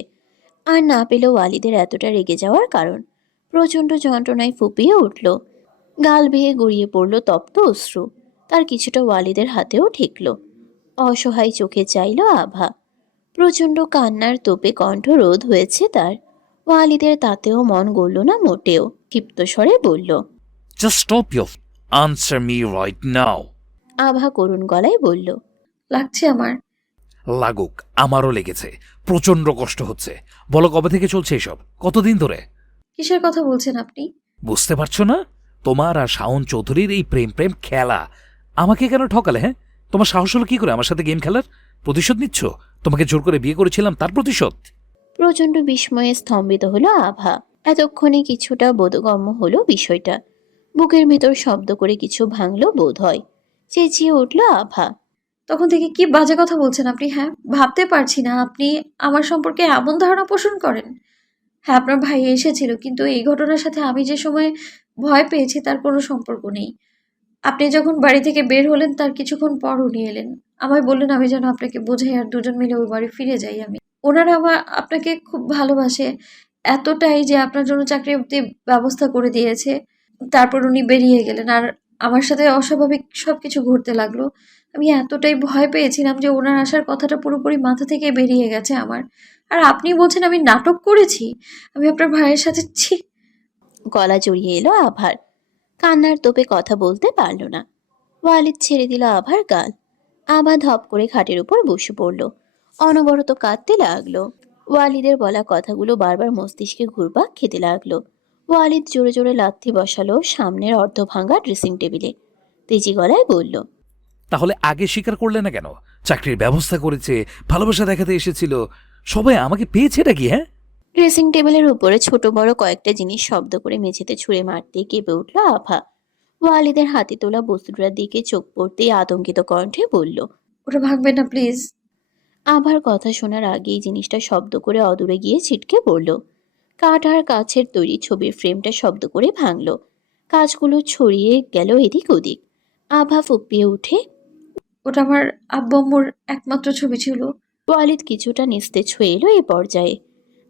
আর না পেল ওয়ালিদের এতটা রেগে যাওয়ার কারণ। প্রচণ্ড যন্ত্রণায় ফুপিয়ে উঠল। গাল বেয়ে গড়িয়ে পড়ল তপ্ত অশ্রু। তার কিছুটা ওয়ালিদের হাতেও ঠেকল। অসহায় চোখে চাইল আভা। প্রচণ্ড কান্নার তোপে কণ্ঠ রোধ হয়েছে তার। ওয়ালিদের তাতেও মন গড়ল না মোটেও। ক্ষিপ্ত স্বরে বলল, just stop your answer me right now. আভা করুণ গলায় বলল, লাগছে আমার। লাগুক, আমারও লেগেছে। প্রচন্ড কষ্ট হচ্ছে। বলো কবে থেকে চলছে এসব? কতদিন ধরে? কিসের কথা বলছেন আপনি? বুঝতে পারছো না? তোমার আর শাওন চৌধুরীর এই প্রেম প্রেম খেলা। আমাকে কেন ঠকালে? হ্যাঁ, তোমার সাহস হলো কি করে আমার সাথে গেম খেলার? প্রতিশোধ নিচ্ছ? তোমাকে জোর করে বিয়ে করেছিলাম তার প্রতিশোধ? প্রচণ্ড বিস্ময়ে স্তম্ভিত হলো আভা। এতক্ষণে কিছুটা বোধগম্য হলো বিষয়টা। বুকের ভিতর শব্দ করে কিছু ভাঙল বোধ হয়। চেঁচিয়ে উঠল আভা, তখন থেকে কি বাজে কথা বলছেন আপনি? হ্যাঁ, ভাবতে পারছি না আপনি আমার সম্পর্কে এমন ধারণা পোষণ করেন। হ্যাঁ, আপনার ভাই এসেছিল, কিন্তু এই ঘটনার সাথে আমি যে সময় ভয় পেয়েছি তার কোনো সম্পর্ক নেই। আপনি যখন বাড়ি থেকে বের হলেন তার কিছুক্ষণ পর উনি এলেন। আমায় বললেন আমি যেন আপনাকে বোঝাই আর দুজন মিলে ওই বাড়ি ফিরে যাই আমি। ওনারা আপনাকে খুব ভালোবাসে, এতটাই যে আপনার জন্য চাকরি অবধি ব্যবস্থা করে দিয়েছে। তারপর উনি বেরিয়ে গেলেন আর আমার সাথে অস্বাভাবিক সবকিছু ঘটতে লাগলো। আমি এতটাই ভয় পেয়েছিলাম যে ওনার আসার কথাটা পুরোপুরি মাথা থেকে বেরিয়ে গেছে আমার। আর আপনি বলছেন আমি নাটক করেছি? আমি আপনার ভাইয়ের সাথে ছি। গলা জড়িয়ে এলো আভার। কান্নার তোপে কথা বলতে পারল না। ওয়ালিদ ছেড়ে দিল আভার গাল। আভা ধপ করে খাটের উপর বসে পড়ল। অনবরত কাঁদতে লাগলো। ওয়ালিদের বলা কথাগুলো বারবার মস্তিষ্কে ঘুরপাক খেতে লাগলো। ওয়ালিদ জোরে জোরে লাথি বসালো সামনের অর্ধভাঙা ড্রেসিং টেবিলে। তেজি গলায় বলল, তাহলে আগে স্বীকার করলে না কেন? চাকরির ব্যবস্থা করেছে, ভালোবাসা দেখাতে এসেছিল, সবাই আমাকে পেয়েছেটা কি? হ্যাঁ, ড্রেসিং টেবিলের উপরে ছোট বড় কয়েকটা জিনিস শব্দ করে মেঝেতে ছুঁড়ে মারতে কেঁপে উঠল আভা। ওয়ালিদের হাতে তোলা বস্তুটার দিকে চোখ পড়তেই আতঙ্কিত কণ্ঠে বলল, ওটা ভাঙবেন না প্লিজ। আভার কথা শোনার আগেই জিনিসটা শব্দ করে অদূরে গিয়ে ছিটকে পড়ল। কাঠ আর কাছের তৈরি ছবির ফ্রেমটা শব্দ করে ভাঙল। কাজগুলো ছড়িয়ে গেল এদিক ওদিক। আভা ফুপিয়ে উঠে, ওটা আমার আব্বু আম্মুর একমাত্র ছবি ছিল। ওয়ালিদ কিছুটা নিস্তেজ হয়ে এলো এ পর্যায়ে।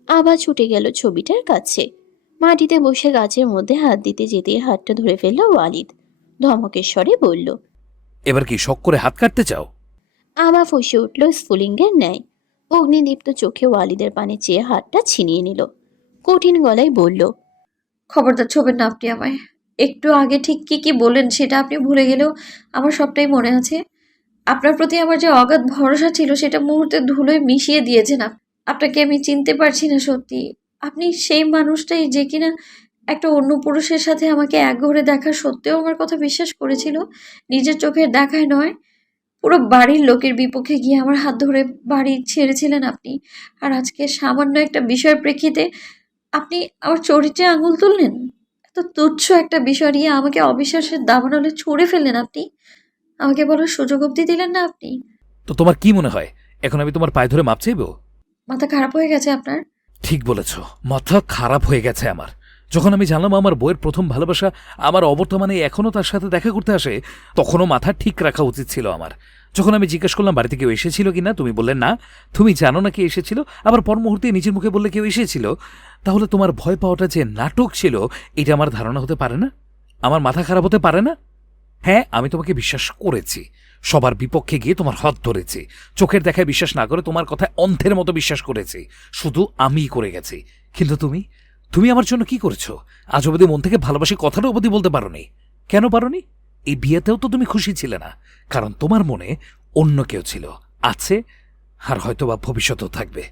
আভা ছুটে গেল ছবিটার কাছে। মাটিতে বসে গাছের মধ্যে হাত দিতে যেতে হাতটা ধরে ফেলল ওয়ালিদ। ধমকের স্বরে বলল, এবার কি শখ করে হাত কাটতে চাও? আভা ফসে উঠল স্ফুলিঙ্গের ন্যায়। অগ্নিদীপ্ত চোখে ওয়ালিদের পানে চেয়ে হাতটা ছিনিয়ে নিল। কঠিন গলায় বলল, খবরদার ছবেন না আপনি আমায়। একটু আগে ঠিক কি কি বললেন সেটা আপনি ভুলে গেলেও আমার সবটাই মনে আছে। আপনার প্রতি আমার যে অগাধ ভরসা ছিল সেটা মুহূর্তে ধুলোয় মিশিয়ে দিয়েছেন। আপনাকে আমি চিনতে পারছি না সত্যি। আপনি সেই মানুষটাই যে কিনা একটা অন্য পুরুষের সাথে আমাকে একঘরে দেখা সত্ত্বেও আমার কথা বিশ্বাস করেছিল, নিজের চোখের দেখায় নয়। পুরো বাড়ির লোকের বিপক্ষে গিয়ে আমার হাত ধরে বাড়ি ছেড়েছিলেন আপনি, আর আজকে সামান্য একটা বিষয়ের প্রেক্ষিতে আপনি আমার চরিত্রে আঙুল তুললেন। এত তুচ্ছ একটা বিষয় নিয়ে আমাকে অবিশ্বাসের দাবানলে ছুঁড়ে ফেললেন আপনি। আমাকে বলার সুযোগ অবধি দিলেন না আপনি। তো তোমার কি মনে হয় এখন আমি তোমার পায়ে ধরে মাপ চাইব? মাথা খারাপ হয়ে গেছে আপনার? ঠিক বলেছ, মাথা খারাপ হয়ে গেছে আমার। যখন আমি জানলাম আমার বইয়ের প্রথম ভালোবাসা আমার অবর্তমানে এখনও তার সাথে দেখা করতে আসে, তখনও মাথা ঠিক রাখা উচিত ছিল আমার। যখন আমি জিজ্ঞেস করলাম বাড়িতে কেউ এসেছিল কিনা, তুমি বললে না, তুমি জানো না কে এসেছিল, আবার পর মুহূর্তে নিজের মুখে বললে কেউ এসেছিল। তাহলে তোমার ভয় পাওয়াটা যে নাটক ছিল এটা আমার ধারণা হতে পারে না? আমার মাথা খারাপ হতে পারে না? হ্যাঁ, আমি তোমাকে বিশ্বাস করেছি, সবার বিপক্ষে গিয়ে তোমার হাত ধরেছি, চোখের দেখায় বিশ্বাস না করে তোমার কথায় অন্ধের মতো বিশ্বাস করেছি, শুধু আমিই করে গেছি। কিন্তু তুমি তুমি আমার জন্য কি করেছো? আজ অবধি মন থেকে ভালোবাসি কথাটা অবধি বলতে পারোনি। কেন পারোনি? এই বিয়েতেও তো তুমি খুশি ছিলে না, কারণ তোমার মনে অন্য কেউ ছিল, আছে, আর হয়তো বা ভবিষ্যতেও থাকবে।